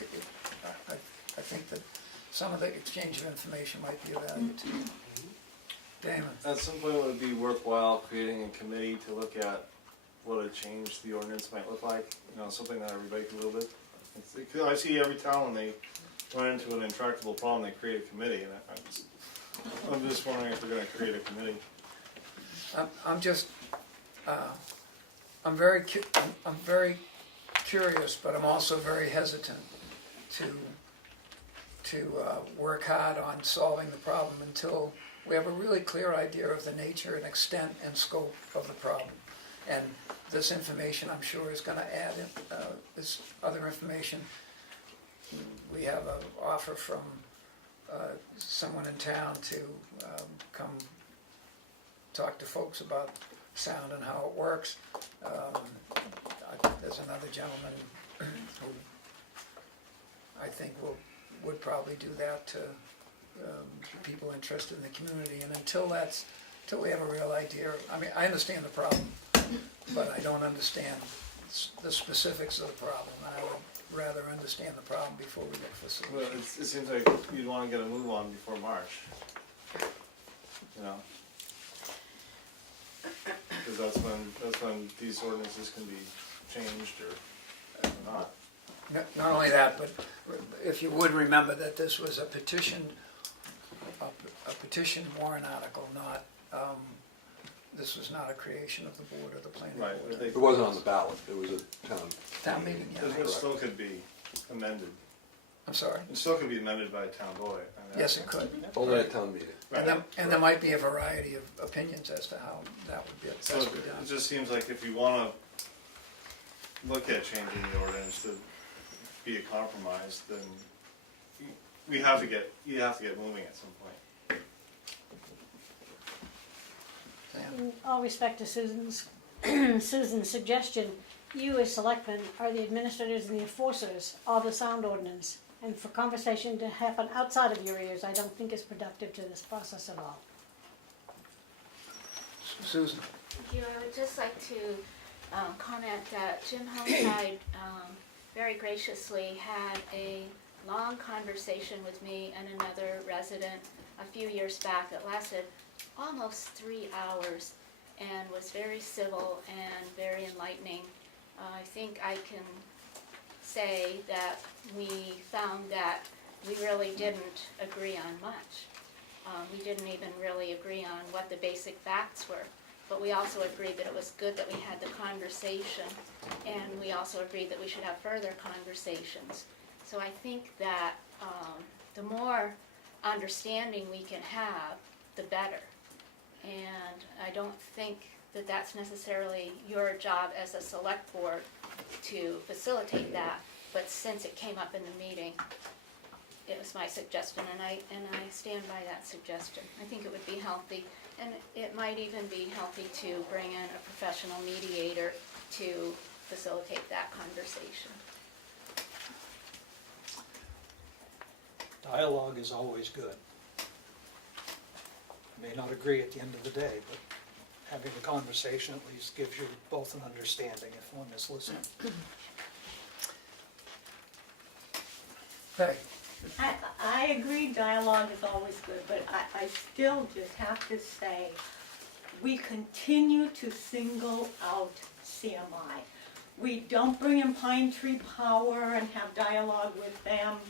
I think that some of the exchange of information might be of value too. Damon? At some point, would it be worthwhile creating a committee to look at what a change to the ordinance might look like? You know, something that everybody can live with? I see every town when they run into an intractable problem, they create a committee, and I'm just wondering if we're gonna create a committee. I'm just, I'm very curious, but I'm also very hesitant to work hard on solving the problem until we have a really clear idea of the nature and extent and scope of the problem. And this information, I'm sure, is gonna add this other information. We have an offer from someone in town to come talk to folks about sound and how it works. There's another gentleman who I think would probably do that to people interested in the community. And until we have a real idea, I mean, I understand the problem, but I don't understand the specifics of the problem. And I would rather understand the problem before we look for solutions. Well, it seems like you'd wanna get a move on before March. You know? Because that's when these ordinances can be changed or not. Not only that, but if you would remember that this was a petition warrant article, not, this was not a creation of the board or the planning board. It wasn't on the ballot, it was a Town meeting, yeah. It still could be amended. I'm sorry? It still could be amended by a town vote. Yes, it could. Only at town meeting. And there might be a variety of opinions as to how that would be So best be done. it just seems like if you wanna look at changing the ordinance to be a compromise, then you have to get moving at some point. In all respect to Susan's suggestion, you as selectmen are the administrators and the enforcers of the sound ordinance. And for conversation to happen outside of your ears, I don't think is productive to this process at all. Susan? Thank you. I would just like to comment that Jim Homeside very graciously had a long conversation with me and another resident a few years back that lasted almost 3 hours and was very civil and very enlightening. I think I can say that we found that we really didn't agree on much. We didn't even really agree on what the basic facts were, but we also agreed that it was good that we had the conversation, and we also agreed that we should have further conversations. So I think that the more understanding we can have, the better. And I don't think that that's necessarily your job as a select board to facilitate that, but since it came up in the meeting, it was my suggestion, and I stand by that suggestion. I think it would be healthy, and it might even be healthy to bring in a professional mediator to facilitate that conversation. Dialogue is always good. May not agree at the end of the day, but having a conversation at least gives you both an understanding if one is listening. Hey. I agree dialogue is always good, but I still just have to say, we continue to single out CMI. We don't bring in Pine Tree Power and have dialogue with them.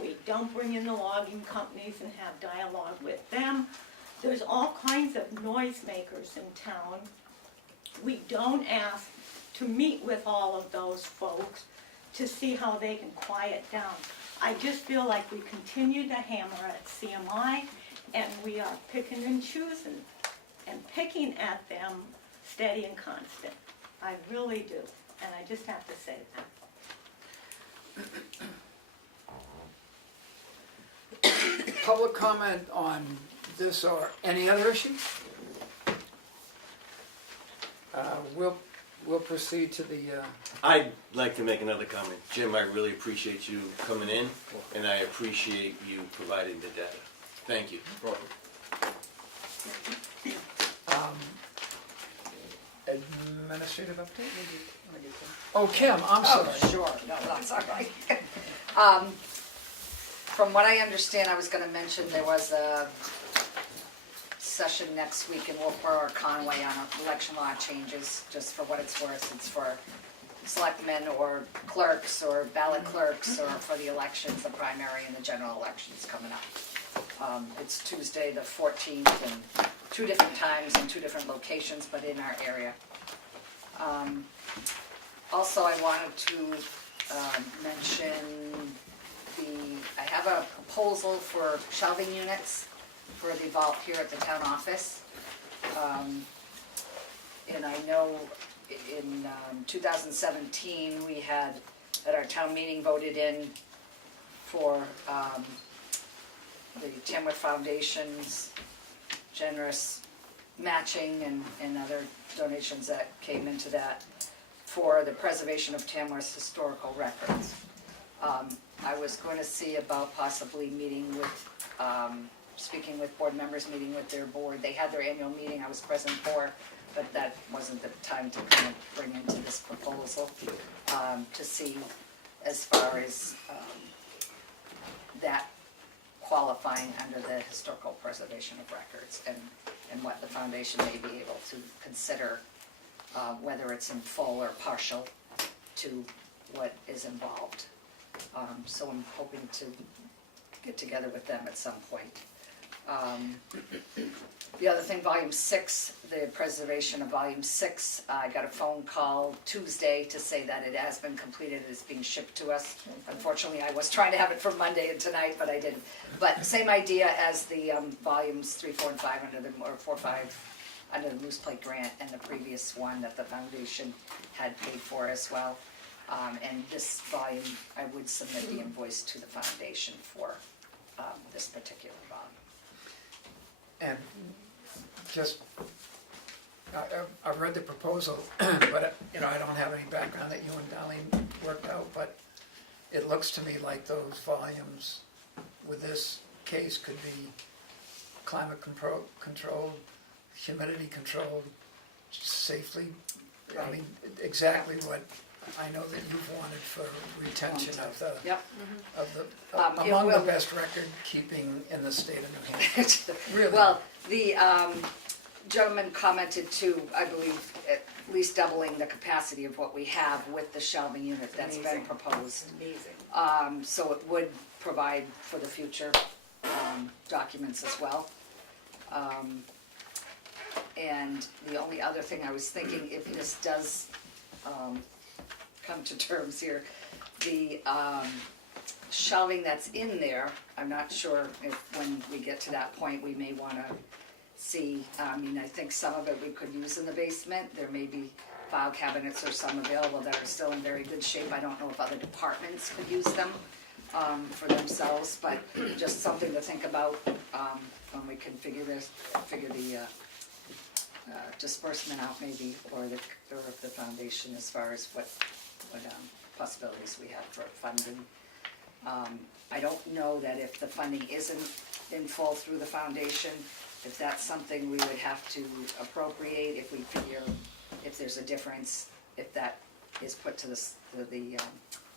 We don't bring in the logging companies and have dialogue with them. There's all kinds of noisemakers in town. We don't ask to meet with all of those folks to see how they can quiet down. I just feel like we continue to hammer at CMI, and we are picking and choosing and picking at them steady and constant. I really do, and I just have to say that. Public comment on this or any other issue? We'll proceed to the... I'd like to make another comment. Jim, I really appreciate you coming in, and I appreciate you providing the data. Thank you. Administrative update? Oh, Kim, I'm sorry. Oh, sure, no, that's all right. From what I understand, I was gonna mention there was a session next week in Wolfboro or Conway on election law changes, just for what it's worth. It's for selectmen or clerks or ballot clerks or for the elections, the primary and the general elections coming up. It's Tuesday the 14th and 2 different times and 2 different locations, but in our area. Also, I wanted to mention I have a proposal for shelving units for the vault here at the town office. And I know in 2017, we had, at our town meeting, voted in for the Tamworth Foundation's generous matching and other donations that came into that for the preservation of Tamworth's historical records. I was going to see about possibly meeting with, speaking with board members, meeting with their board. They had their annual meeting I was present for, but that wasn't the time to kind of bring into this proposal to see as far as that qualifying under the historical preservation of records and what the foundation may be able to consider, whether it's in full or partial to what is involved. So I'm hoping to get together with them at some point. The other thing, volume 6, the preservation of volume 6, I got a phone call Tuesday to say that it has been completed, it's being shipped to us. Unfortunately, I was trying to have it for Monday and tonight, but I didn't. But same idea as the volumes 3, 4, and 5 or 4, 5 under the Moose Plate grant, and the previous one that the foundation had paid for as well. And this volume, I would submit the invoice to the foundation for this particular volume. And just, I've read the proposal, but I don't have any background that you and Darlene worked out, but it looks to me like those volumes with this case could be climate controlled, humidity controlled, safely. I mean, exactly what I know that you've wanted for retention of the, Yep. among the best record keeping in the state of New Hampshire. Really? Well, the gentleman commented too, I believe, at least doubling the capacity of what we have with the shelving unit that's been proposed. Amazing. So it would provide for the future documents as well. And the only other thing I was thinking, if this does come to terms here, the shelving that's in there, I'm not sure if when we get to that point we may want to see, I mean, I think some of it we could use in the basement. There may be file cabinets or some available that are still in very good shape. I don't know if other departments could use them for themselves, but just something to think about when we can figure the disbursement out maybe, or the foundation as far as what possibilities we have for funding. I don't know that if the funding isn't in full through the foundation, if that's something we would have to appropriate, if we figure if there's a difference, if that is put to the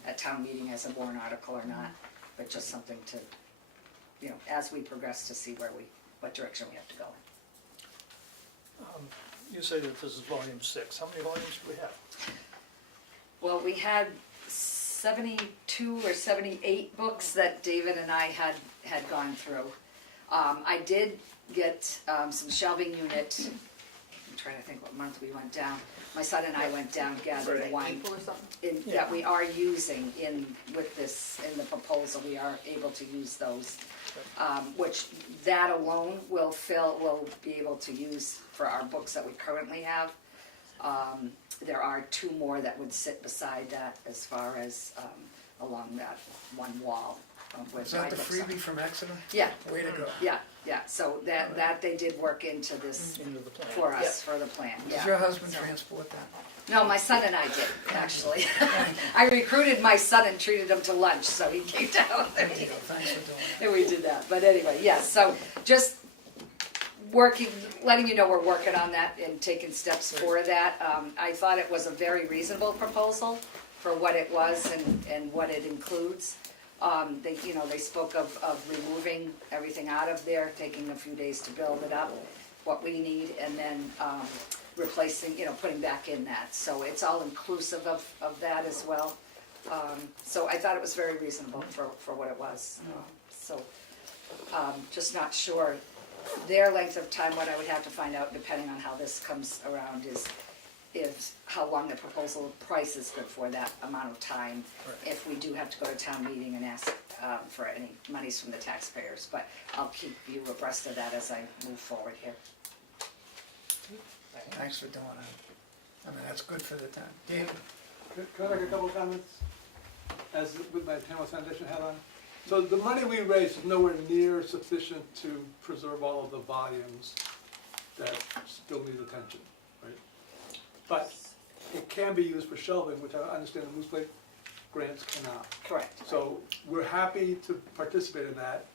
at town meeting as a warrant article or not, but just something to, as we progress to see what direction we have to go in. You say that this is volume 6. How many volumes do we have? Well, we had 72 or 78 books that David and I had gone through. I did get some shelving unit. I'm trying to think what month we went down. My son and I went down, gathered one April or something? that we are using with this in the proposal. We are able to use those, which that alone will be able to use for our books that we currently have. There are 2 more that would sit beside that as far as along that one wall. Is that the freebie from Exeter? Yeah. Way to go. Yeah. So that they did work into this for us, for the plan. Yeah. Did your husband transport that? No, my son and I did, actually. I recruited my son and treated him to lunch, so he came down. Thanks for doing that. And we did that, but anyway, yes, so just letting you know we're working on that and taking steps for that. I thought it was a very reasonable proposal for what it was and what it includes. They spoke of removing everything out of there, taking a few days to build it up. what we need, and then replacing, putting back in that. So it's all inclusive of that as well. So I thought it was very reasonable for what it was. So just not sure. Their length of time, what I would have to find out, depending on how this comes around, is how long the proposal price is good for that amount of time, if we do have to go to town meeting and ask for any monies from the taxpayers. But I'll keep you abreast of that as I move forward here. Thanks for doing it. I mean, that's good for the town. Dave? Can I make a couple of comments, as with my Tamworth Foundation hat on? So the money we raised is nowhere near sufficient to preserve all of the volumes that still need attention, right? But it can be used for shelving, which I understand the Moose Plate grants cannot. Correct. So we're happy to participate in that.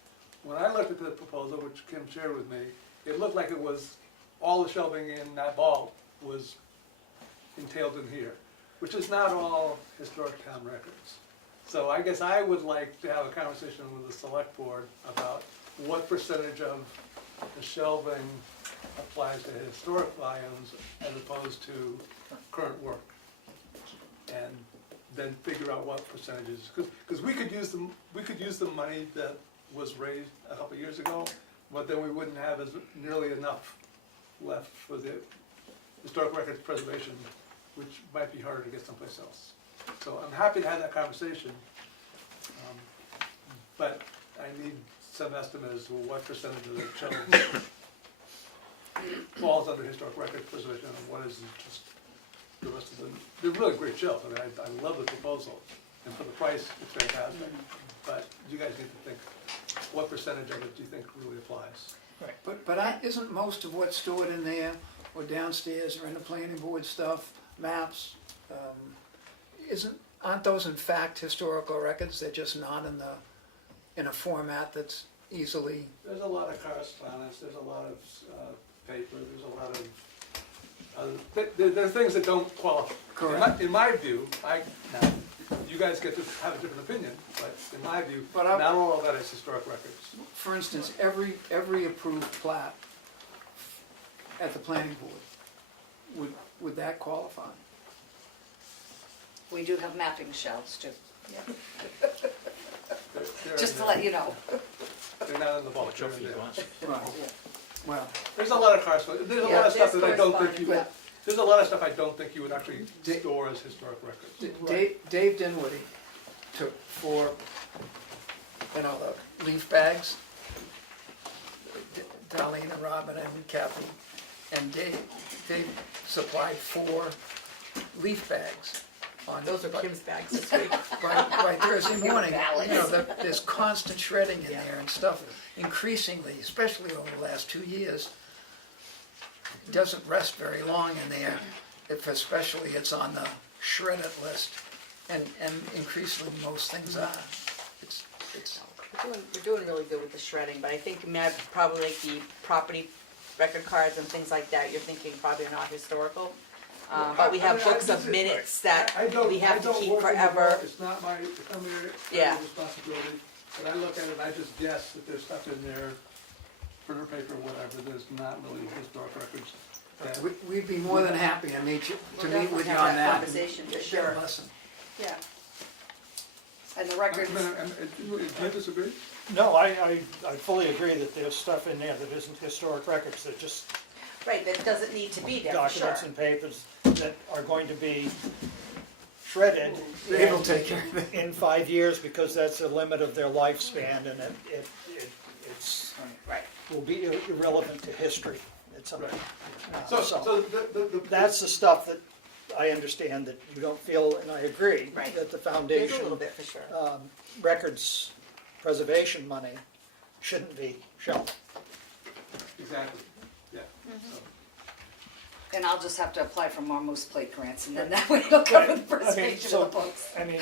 When I looked at the proposal, which Kim shared with me, it looked like it was, all the shelving in that vault was entailed in here, which is not all historic town records. So I guess I would like to have a conversation with the select board about what percentage of the shelving applies to historic volumes as opposed to current work. And then figure out what percentages, because we could use the money that was raised a couple of years ago, but then we wouldn't have as nearly enough left for the historic records preservation, which might be harder to get someplace else. So I'm happy to have that conversation, but I need some estimate as to what percentage of the shelving falls under historic records preservation and what is just the rest of them. They're really great shelves. I mean, I love the proposal, and for the price, it's fantastic. But you guys need to think, what percentage of it do you think really applies? Right. But isn't most of what's stored in there, or downstairs, or in the planning board stuff, maps, aren't those in fact historical records? They're just not in a format that's easily. There's a lot of correspondence, there's a lot of paper, there's a lot of there are things that don't qualify. Correct. In my view, now, you guys get to have a different opinion, but in my view, not all of that is historic records. For instance, every approved plat at the planning board, would that qualify? We do have mapping shelves too. They're Just to let you know. They're not in the vault. They're in there. Right. Well, there's a lot of correspondence. There's a lot of stuff that I don't think you would. There's a lot of stuff I don't think you would actually store as historic records. Dave Dinwiddie took 4, the leaf bags. Darlene and Robin and Kathy, and Dave supplied 4 leaf bags. Those are Kim's bags this week. By Thursday morning, there's constant shredding in there and stuff, increasingly, especially over the last 2 years. It doesn't rest very long in there, if especially it's on the shredded list, and increasingly most things are. We're doing really good with the shredding, but I think probably like the property record cards and things like that, you're thinking probably are not historical. But we have books of minutes that we have to keep forever. It's not my responsibility, but I look at it and I just guess that there's stuff in there, printer paper, whatever, there's not really historic records. We'd be more than happy to meet with you on that. Conversation for sure. Listen. Yeah. And the records. Do you disagree? No, I fully agree that there's stuff in there that isn't historic records, that just Right, that doesn't need to be there, for sure. documents and papers that are going to be shredded Dave will take care of it. in 5 years, because that's the limit of their lifespan, and it's will be irrelevant to history at some point. So That's the stuff that I understand that you don't feel, and I agree, Right. that the There's a foundation little bit for sure. records preservation money shouldn't be shelved. Exactly, yeah. And I'll just have to apply for more Moose Plate grants, and then that way it'll cover the preservation of the books. I mean,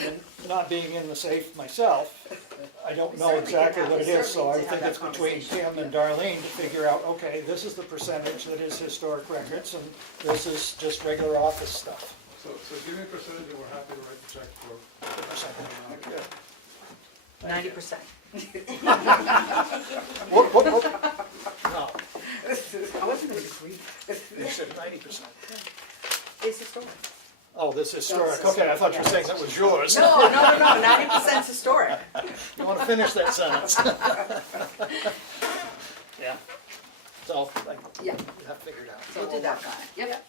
not being in the safe myself, I don't know Certainly exactly can what it have- is, so I certainly can think have it's that between conversation. Kim and Darlene to figure out, okay, this is the percentage that is historic records, and this is just regular office stuff. So give me a percentage and we're happy to write the check for. 90%. No, I wasn't gonna agree. you said 90%. It's historic. Oh, this is historic, okay, I thought you were saying that was yours. No, 90% historic. You wanna finish that sentence? Yeah. So, like, Yeah. you have figured out. So We'll do that. work on it. Yep.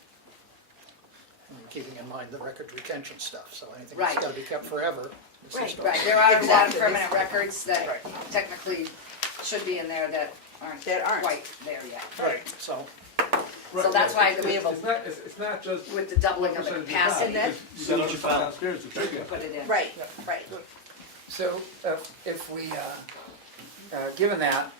And keeping in mind the record retention stuff, so anything Right. that's gotta be kept forever. is Right, historic. Right, there are a lot of Exactly. permanent records that Right. technically should be in there that aren't quite there yet. Right, so, So that's why we have It's not just. with the doubling of the percentage capacity, not, because you got other stuff downstairs to figure. put it in. Right, right. So if we, given that,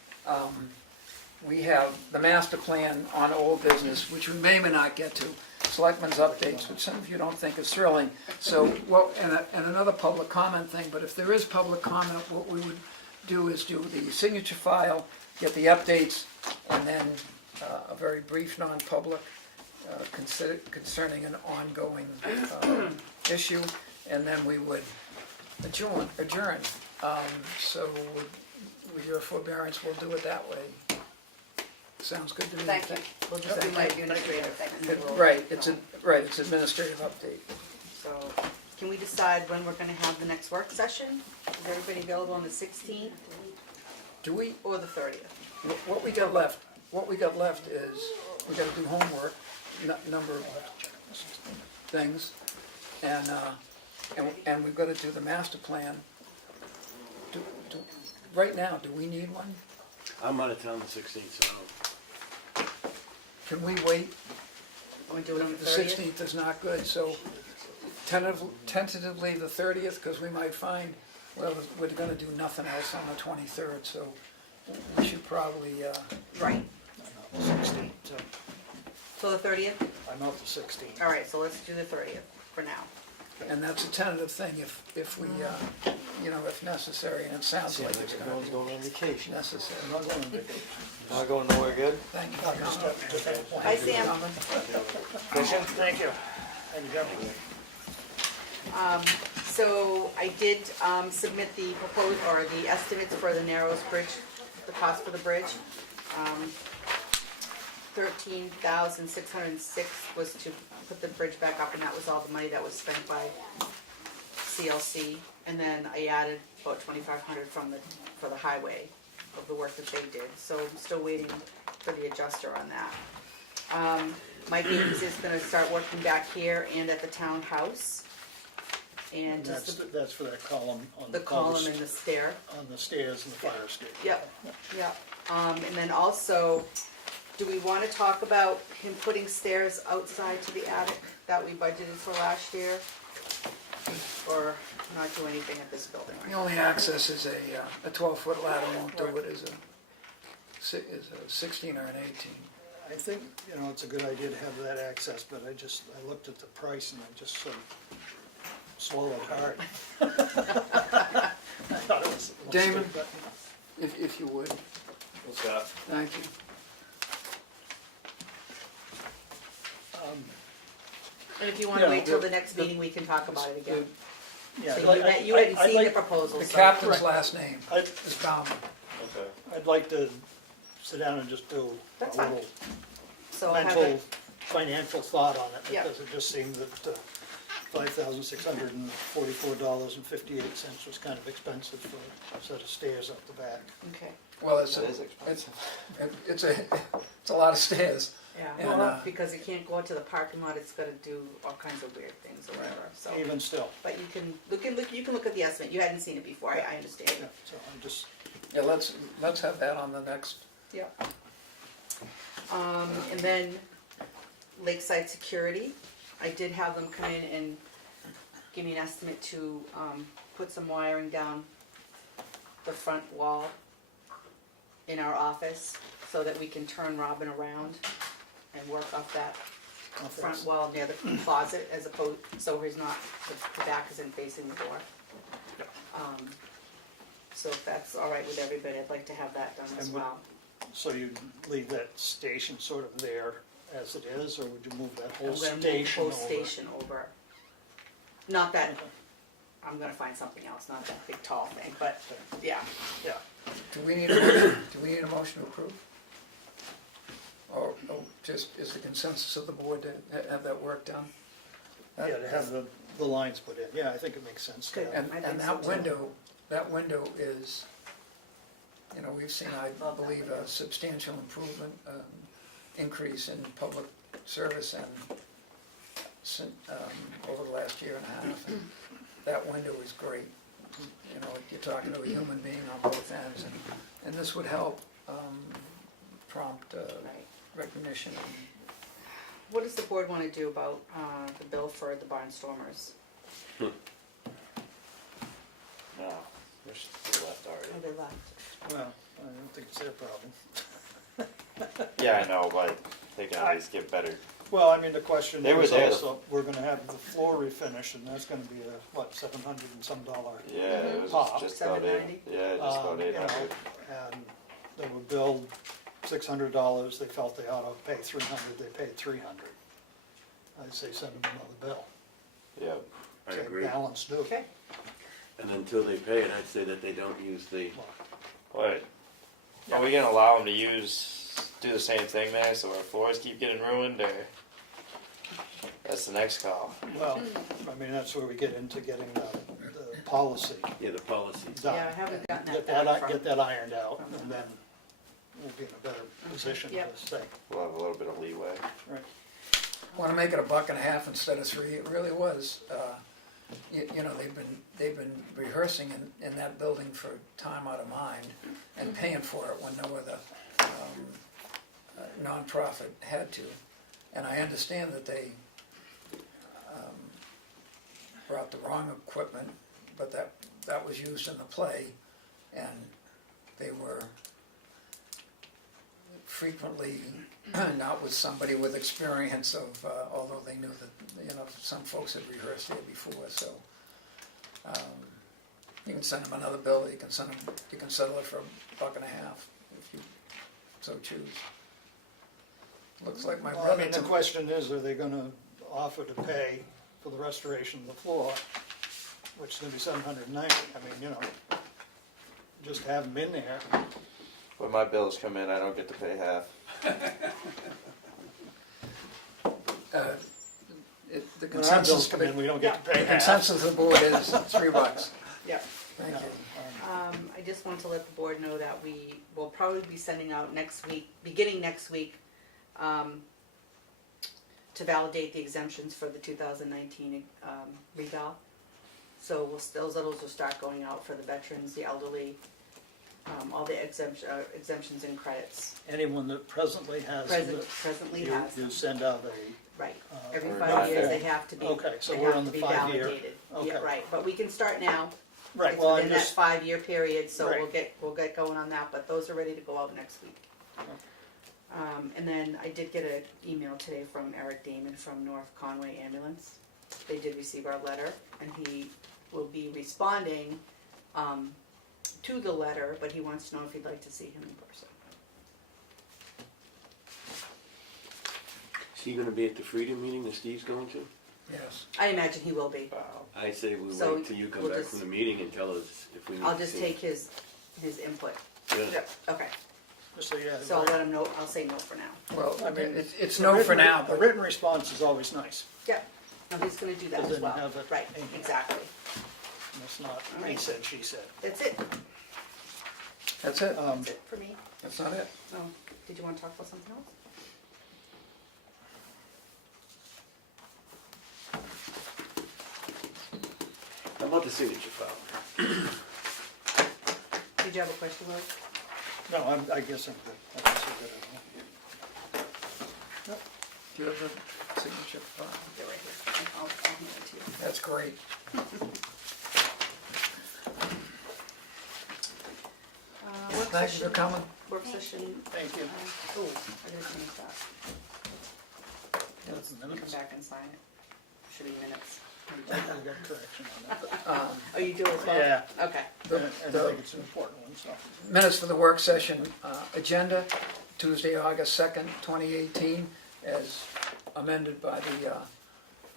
we have the master plan on old business, which we may or may not get to, selectmen's updates, which some of you don't think is thrilling. So, well, and another public comment thing, but if there is public comment, what we would do is do the signature file, get the updates, and then a very brief non-public concerning an ongoing issue, and then we would adjourn. So with your forbearance, we'll do it that way. Sounds good to me. Thank you. We'll do That'll be that. my administrative thing. Right, it's administrative update. So, can we decide when we're gonna have the next work session? Is everybody available on the 16th Do we, or the 30th? what we got left is, we gotta do homework, number of things, and we've gotta do the master plan. Right now, do we need one? I'm out of town the 16th, so Can we wait? Can we do it on the The 30th? 16th is not good, so tentatively the 30th, because we might find, well, we're gonna do nothing else on the 23rd, so we should probably, Right, I'm out the 16th, so so the 30th? I'm out the 16th. All right, so let's do the 30th for now. and that's a tentative thing if we, if necessary, and it sounds like it's gonna Everyone's going on be vacation. necessary. I'm not going to vacation. Not going nowhere good? Thank you I'm for just coming. to that point. Bye, Sam. Thank you. And gentlemen. So I did submit the proposed, or the estimates for the Narrows Bridge, the cost for the bridge. 13,606 was to put the bridge back up, and that was all the money that was spent by CLC. And then I added about 2,500 for the highway of the work that they did. So I'm still waiting for the adjuster on that. Mike Ames is gonna start working back here and at the townhouse. And just That's for that column on the column and the stair. on the stairs and the fire escape. Yep, yep. And then also, do we wanna talk about him putting stairs outside to the attic that we budgeted for last year? Or not do anything at this building right The now? only access is a 12-foot ladder won't do it, is a 16 or an 18. I think, it's a good idea to have that access, but I looked at the price and I just sort of swallowed hard. I thought it was a Damon? mistake, but- If you would, What's that? thank you. And if you wanna Yeah, wait till the- the next meeting, we can talk about it again. Yeah, So I'd you hadn't I'd seen the like- proposal, The so. captain's last name I'd- is Bauman. Okay. I'd like to sit down and just do a That's fine. little So I'll have mental, it, financial thought on it, Yeah. because it just seemed that $5,644.58 was kind of expensive for a set of stairs up the back. okay, Well, It is expensive. it's a lot of stairs. yeah, And, well, because it can't go out to the parking lot, it's gonna do all kinds of weird things or whatever, so. Even still, But you can look at the estimate, you hadn't seen it before, I understand. yeah, so I'm just, Yeah, let's have that on the next. Yeah. And then Lakeside Security, I did have them come in and give me an estimate to, put some wiring down the front wall in our office, so that we can turn Robin around and work off that front wall near the closet, as opposed, so he's not, the back isn't facing the door. So if that's all right with everybody, I'd like to have that done as And would- well. so you'd leave that station sort of there as it is, or would you move that whole I'm gonna move the station whole over? station over. Not that, I'm gonna find something else, not that big tall thing, but, yeah. Yeah. Do we need a motion, to approve? Or just is the consensus of the board to have that work done? Yeah, to have the lines put in, yeah, I think it makes sense. to have- And that window is, you know, we've seen, I believe, a substantial improvement, increase in public service and over the last year and a half. And that window is great. You know, you're talking to a human being on both ends, and this would help prompt recognition. What does the board wanna do about, the bill for the barnstormers? No, they're left already. Oh, they left. Well, I don't think it's their problem. Yeah, I know, but they can at least get better. Well, I mean, the question They were is there. also, we're gonna have the floor refinish, and that's gonna be $700 and some dollar Yeah, it was pop. just about $8. Yeah, just about You know, 800. and they were billed $600, they felt they ought to pay $300, they paid $300. I'd say send them another bill. Yeah, I Say agree. balance due. Okay. And until they pay it, I'd say that they don't use the, What? Are we gonna allow them to do the same thing there, so our floors keep getting ruined, or? That's the next call. Well, I mean, that's where we get into getting the policy yeah, the policy. done. Yeah, I haven't gotten Get that back get from, that ironed out, and then we'll be in a better position to Yep. say. We'll have a little bit of leeway. Right. Want to make it $1.50 instead of $3. It really was. You know, they've been rehearsing in that building for time out of mind and paying for it when no other nonprofit had to. And I understand that they brought the wrong equipment, but that was used in the play, and they were frequently not with somebody with experience of, although they knew that, you know, some folks had rehearsed here before, so. You can send them another bill, you can settle it for $1.50 if you so choose. Looks like my Well, I brother mean, the took. question is, are they gonna offer to pay for the restoration of the floor, which is gonna be $790? I mean, you know, just have them in there. When my bills come in, I don't get to pay half. The When our consensus, bills come in, we don't get to pay the half. consensus of the board is $3. yeah. Thank you. I just want to let the board know that we will probably be sending out next week, beginning next week, to validate the exemptions for the 2019 revale. So those littles will start going out for the veterans, the elderly, all the exemptions and credits. Anyone that presently has them, Presently has you them. send out Right, every or 5 years not. they have to be, Okay, so they we're have on to the be 5-year. validated. Yeah, Okay. right, but we can start now. Right, It's well, I'm within that just, 5-year period, so Right. we'll get going on that, but those are ready to go out next week. And then I did get an email today from Eric Damon from North Conway Ambulance. They did receive our letter, and he will be responding to the letter, but he wants to know if you'd like to see him in person. Is he gonna be at the Freedom meeting that Steve's going to? Yes. I imagine he will be. I say we So wait till you come we'll back just- from the meeting and tell us if we need I'll to just see take him. his input. Yeah. Okay, so yeah. so I'll let him know, I'll say no for now. Well, I mean, it's the no for written- now, A but written response is always nice, Yep, no, he's gonna do that But as then well. have it Right, in here. exactly. and it's not he Right. said, she said. That's it, that's it. that's it for me. That's not it. Oh, did you wanna talk about something else? How about the signature file? Did you have a question, Lily? No, I guess I'm good. I guess I'm good. Do you have the signature file? They're right here, I'll hand it to you. That's great. Work Thank you for session, coming. work session. Thank you. Oh, I didn't finish that. That's the Come minutes. back and sign it. Should be minutes. I got correction on that, but Oh, you do as well? Yeah. Okay. I think it's an important one, so. Minutes for the work session agenda, Tuesday, August 2nd, 2018, as amended by the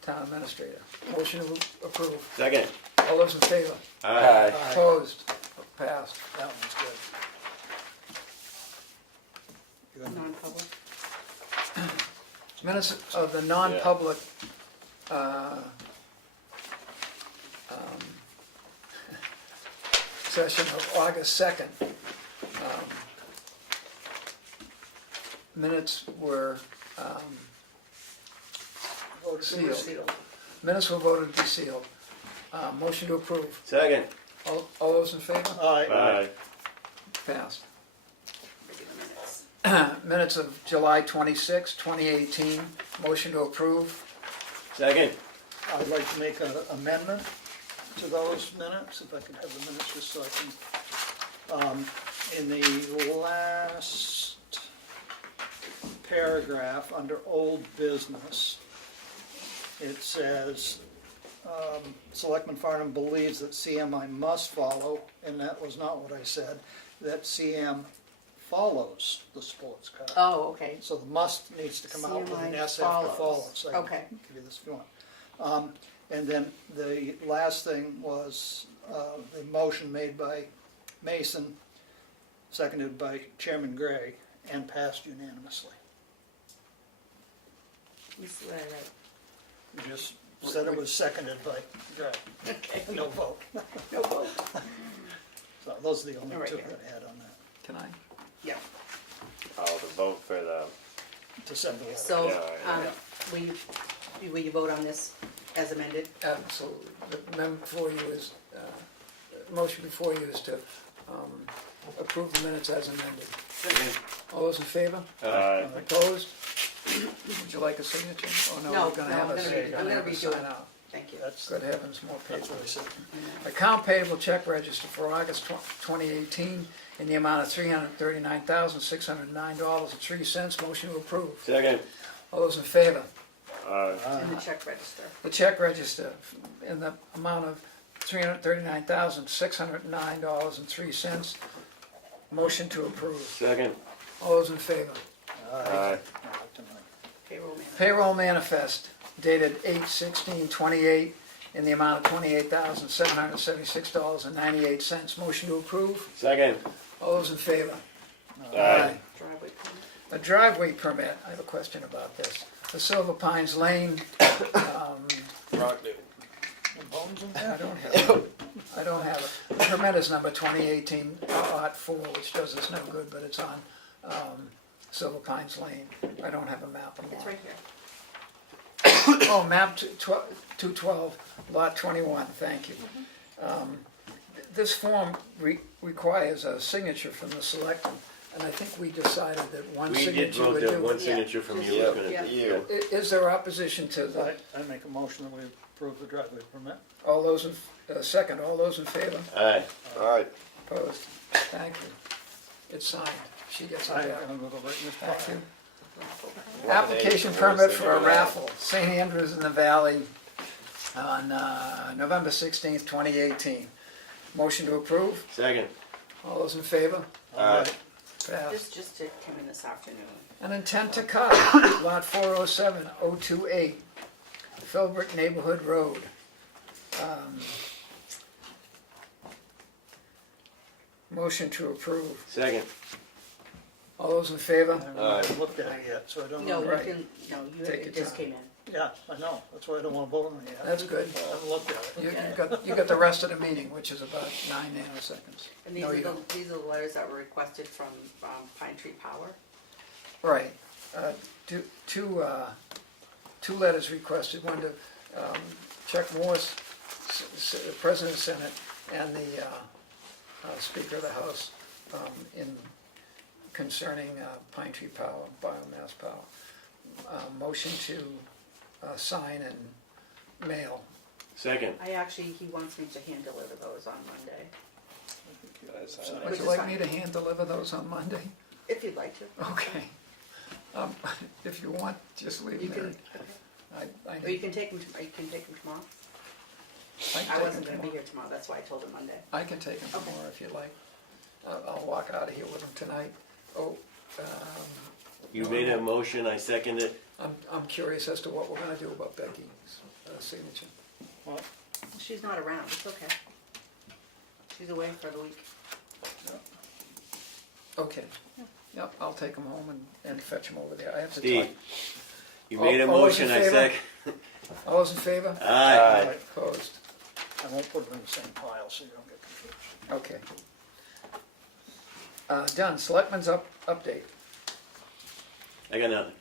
town administrator. Motion to approve. Second. All those in favor? Aye. Opposed? Passed. That one's good. Non-public. Minutes of the non-public, session of August 2nd. Minutes were sealed. Minutes were voted to be sealed. Motion to approve. Second. All those in favor? Aye. Passed. Minutes of July 26, 2018. Motion to approve. Second. I'd like to make an amendment to those minutes, if I could have the minutes just so I can, in the last paragraph, under old business, it says, Selectman Farnum believes that CMI must follow, and that was not what I said, that CM follows the sports code. Oh, okay. So the must needs to come out with an CMI S after follows. follows. I can Okay. give you this if you want. And then the last thing was the motion made by Mason, seconded by Chairman Gray, and passed unanimously. You see what I wrote? You just said it was seconded by Gray. Okay. No vote. No vote. So those are the only All right, two yeah. that I had on that. Can I? Yeah. Oh, the vote for the. To send the letter. So, Yeah. will you vote on this as amended? Absolutely. The memo before you is, motion before you is to approve the minutes as amended. All those in favor? Aye. Opposed? Would you like a signature? Oh, no, we're gonna have a signature. I'm gonna redo Sign it. out. Thank you. That's, Good heavens, more that's what I paper. said. Account payable check register for August 2018 in the amount of $339,609.03. Motion to approve. Second. All those in favor? Aye. In the check register. The check register in the amount of $339,609.03. Motion to approve. Second. All those in favor? Aye. Payroll man. Payroll manifest dated 8/16/28 in the amount of $28,776.98. Motion to approve. Second. All those in favor? Aye. Driveway permit. A driveway permit, I have a question about this. The Silver Pines Lane, I don't have it. The permit is number 2018-04, which does us no good, but it's on Silver Pines Lane. I don't have a map of it. It's right here. Oh, map 212, lot 21, thank you. This form requires a signature from the selectmen, and I think we decided that one We did signature vote would that do. one signature from you was gonna be you. Is there opposition to the, I make a motion that we approve the driveway permit. all those in, second, all those in favor? Aye. Aye. Opposed? Thank you. It's signed. She gets it I'm back. gonna go right in this Thank file. you. Application permit for a raffle, St. Andrews in the Valley on November 16th, 2018. Motion to approve. Second. All those in favor? Aye. Passed. This just came in this afternoon. An intent to cut, lot 407-028, Philbrook Neighborhood Road. Motion to approve. Second. All those in favor? I haven't looked at it yet, so I don't No, know. you Right. can, no, Take it your just time. came in. Yeah, I know, that's why I don't wanna vote on it yet. That's good. I haven't looked at it. You got the rest of the meeting, which is about 9 nanoseconds. And these No, are you the, don't. these are the letters that were requested from Pine Tree Power. Right. Two letters requested, one to Chuck Morris, President of the Senate, and the Speaker of the House, in concerning Pine Tree Power, biomass power. Motion to sign and mail. Second. He wants me to hand deliver those on Monday, Would you like me to hand deliver those on Monday? if you'd like to. Okay. If you want, just leave You them can, there. or you can take them, you can take them tomorrow. I wasn't gonna be here tomorrow, that's why I told him Monday. I can take them tomorrow if you like. I'll walk out of here with them tonight. Oh, You made a motion, I second it. I'm curious as to what we're gonna do about Becky. signature. Well, She's not around, it's okay. She's away for the week. Okay. Yep, I'll take them home and fetch them over there. I have to Steve, talk. you made a All those in motion, I favor? second. All those in favor? Aye. Opposed? I won't put them in the same pile so you don't get confused. Okay. Done. Selectmen's update. I got nothing.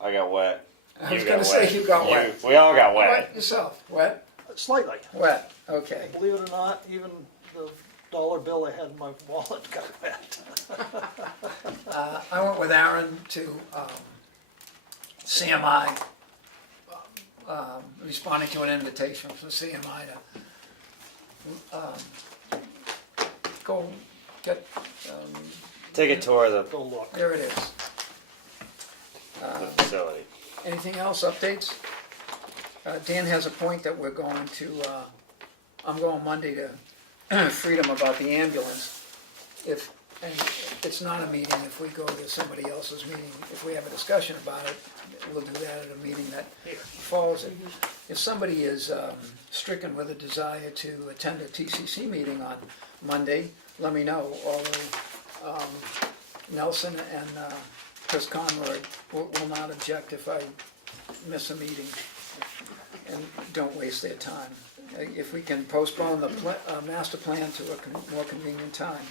I got wet. I was You gonna got say wet. you got wet. We all got wet. Wet yourself. Wet? Slightly. Wet. Okay. Believe it or not, even the dollar bill I had in my wallet got wet. I went with Aaron to CMI, responding to an invitation from CMI to go get, Take a tour of the Go look. there it is. facility. Anything else, updates? Dan has a point that we're going to, I'm going Monday to Freedom about the ambulance. And it's not a meeting, if we go to somebody else's meeting, if we have a discussion about it, we'll do that at a meeting that follows it. If somebody is stricken with a desire to attend a TCC meeting on Monday, let me know, although Nelson and Chris Conroy will not object if I miss a meeting, and don't waste their time. If we can postpone the master plan to a more convenient time.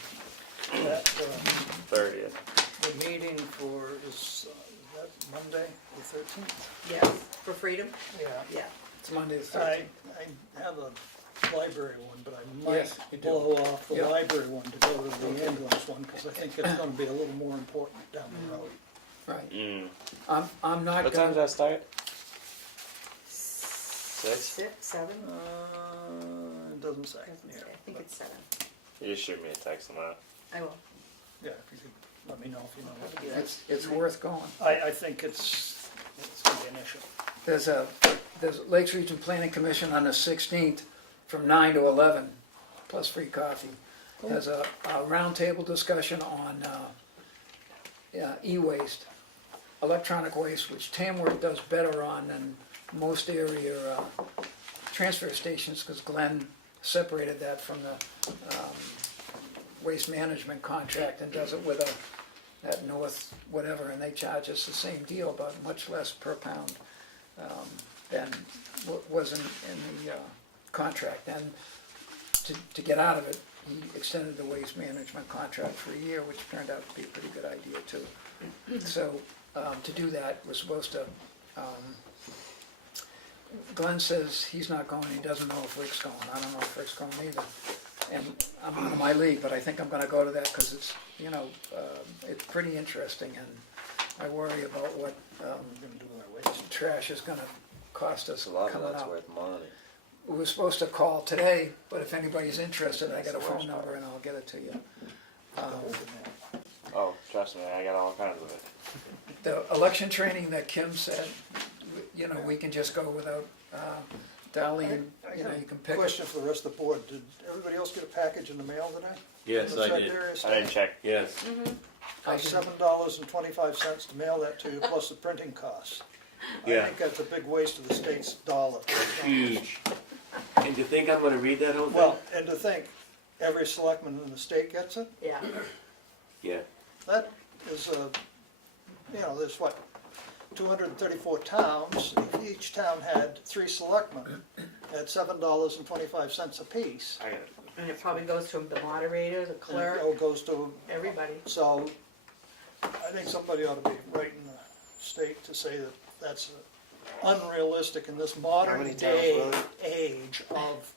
That, 30th. the meeting is that Monday, the 13th? Yes, for freedom? Yeah. Yeah. It's Monday the I 13th. have a library one, but I might Yes, you do. blow off the Yeah. library one to go to the ambulance one, because I think it's gonna be a little more important down the road. Right. Mm. I'm not What time does gonna, that start? 6? 6, 7? It doesn't say. Doesn't say. I think it's 7. You just shoot me a text on that. I will. Yeah, if you could let me know if you know what to do. it's worth going. I think it's gonna be an issue. There's Lakes Region Planning Commission on the 16th from 9 to 11, plus free coffee. Has a roundtable discussion on e-waste, electronic waste, which Tamworth does better on than most area transfer stations, because Glenn separated that from the waste management contract and does it with that North whatever, and they charge us the same deal, but much less per pound than was in the contract. And to get out of it, he extended the waste management contract for a year, which turned out to be a pretty good idea too. So to do that, we're supposed to, Glenn says he's not going, he doesn't know if Rick's going. I don't know if Rick's going either. And I'm out of my league, but I think I'm gonna go to that because it's, it's pretty interesting, and I worry about what trash is gonna cost us A lot of coming that's out. worth money. We were supposed to call today, but if anybody's interested, I got a phone number and I'll get it to you. Oh, trust me, I got all kinds of it. The election training that Kim said, we can just go without Darlene, you can pick it. Question for the rest of the board, did everybody else get a package in the mail today? Yes, I did. I didn't check. Yes. Cost $7.25 to mail that to you, plus the printing costs. I Yeah. think that's a big waste of the state's dollar. Huge. And to think I'm gonna read that whole thing? Well, and to think, every selectman in the state gets it, Yeah. Yeah. that is there's what, 234 towns, if each town had 3 selectmen, at $7.25 apiece. I got it. And it probably goes to the moderator, the And clerk, it all goes to, everybody. so I think somebody ought to be writing the state to say that that's unrealistic in this modern many towns day were there? age of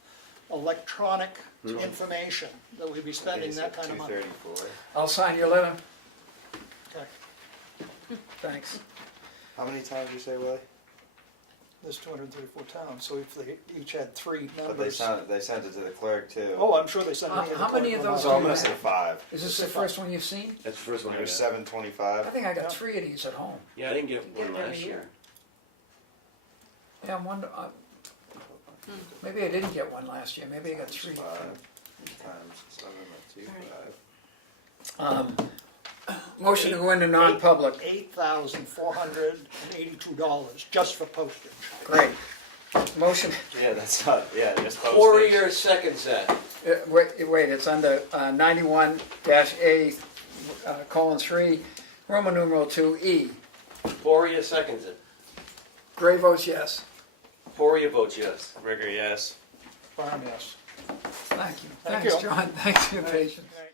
electronic information, that we'd be spending that kind of money. 234. I'll sign your letter, Okay. thanks. How many times you say, Willie? There's 234 towns, so if they each had 3 But members. they sent it to the clerk too. Oh, I'm sure they sent me. How many of those So I'm do you gonna say have? 5. Is this the first one you've seen? That's the first one I There's got. I 725. think I got 3 of these at home. Yeah, I didn't get Get one them last a year. Yeah, I'm wondering, maybe I didn't get one last year, maybe I got 3. 5 times 7, that's 25. Motion to go into non-public. $8,482 just for postage. Great. Motion, Yeah, that's not, yeah, just postage. Poirier seconds that. wait, it's under 91-A, colon 3, Roman numeral 2E. Poirier seconds it. Gray votes yes. Poirier votes yes. Rigger, yes. Farm, yes. Thank you. Thank Thanks, you. John. Thanks for your patience.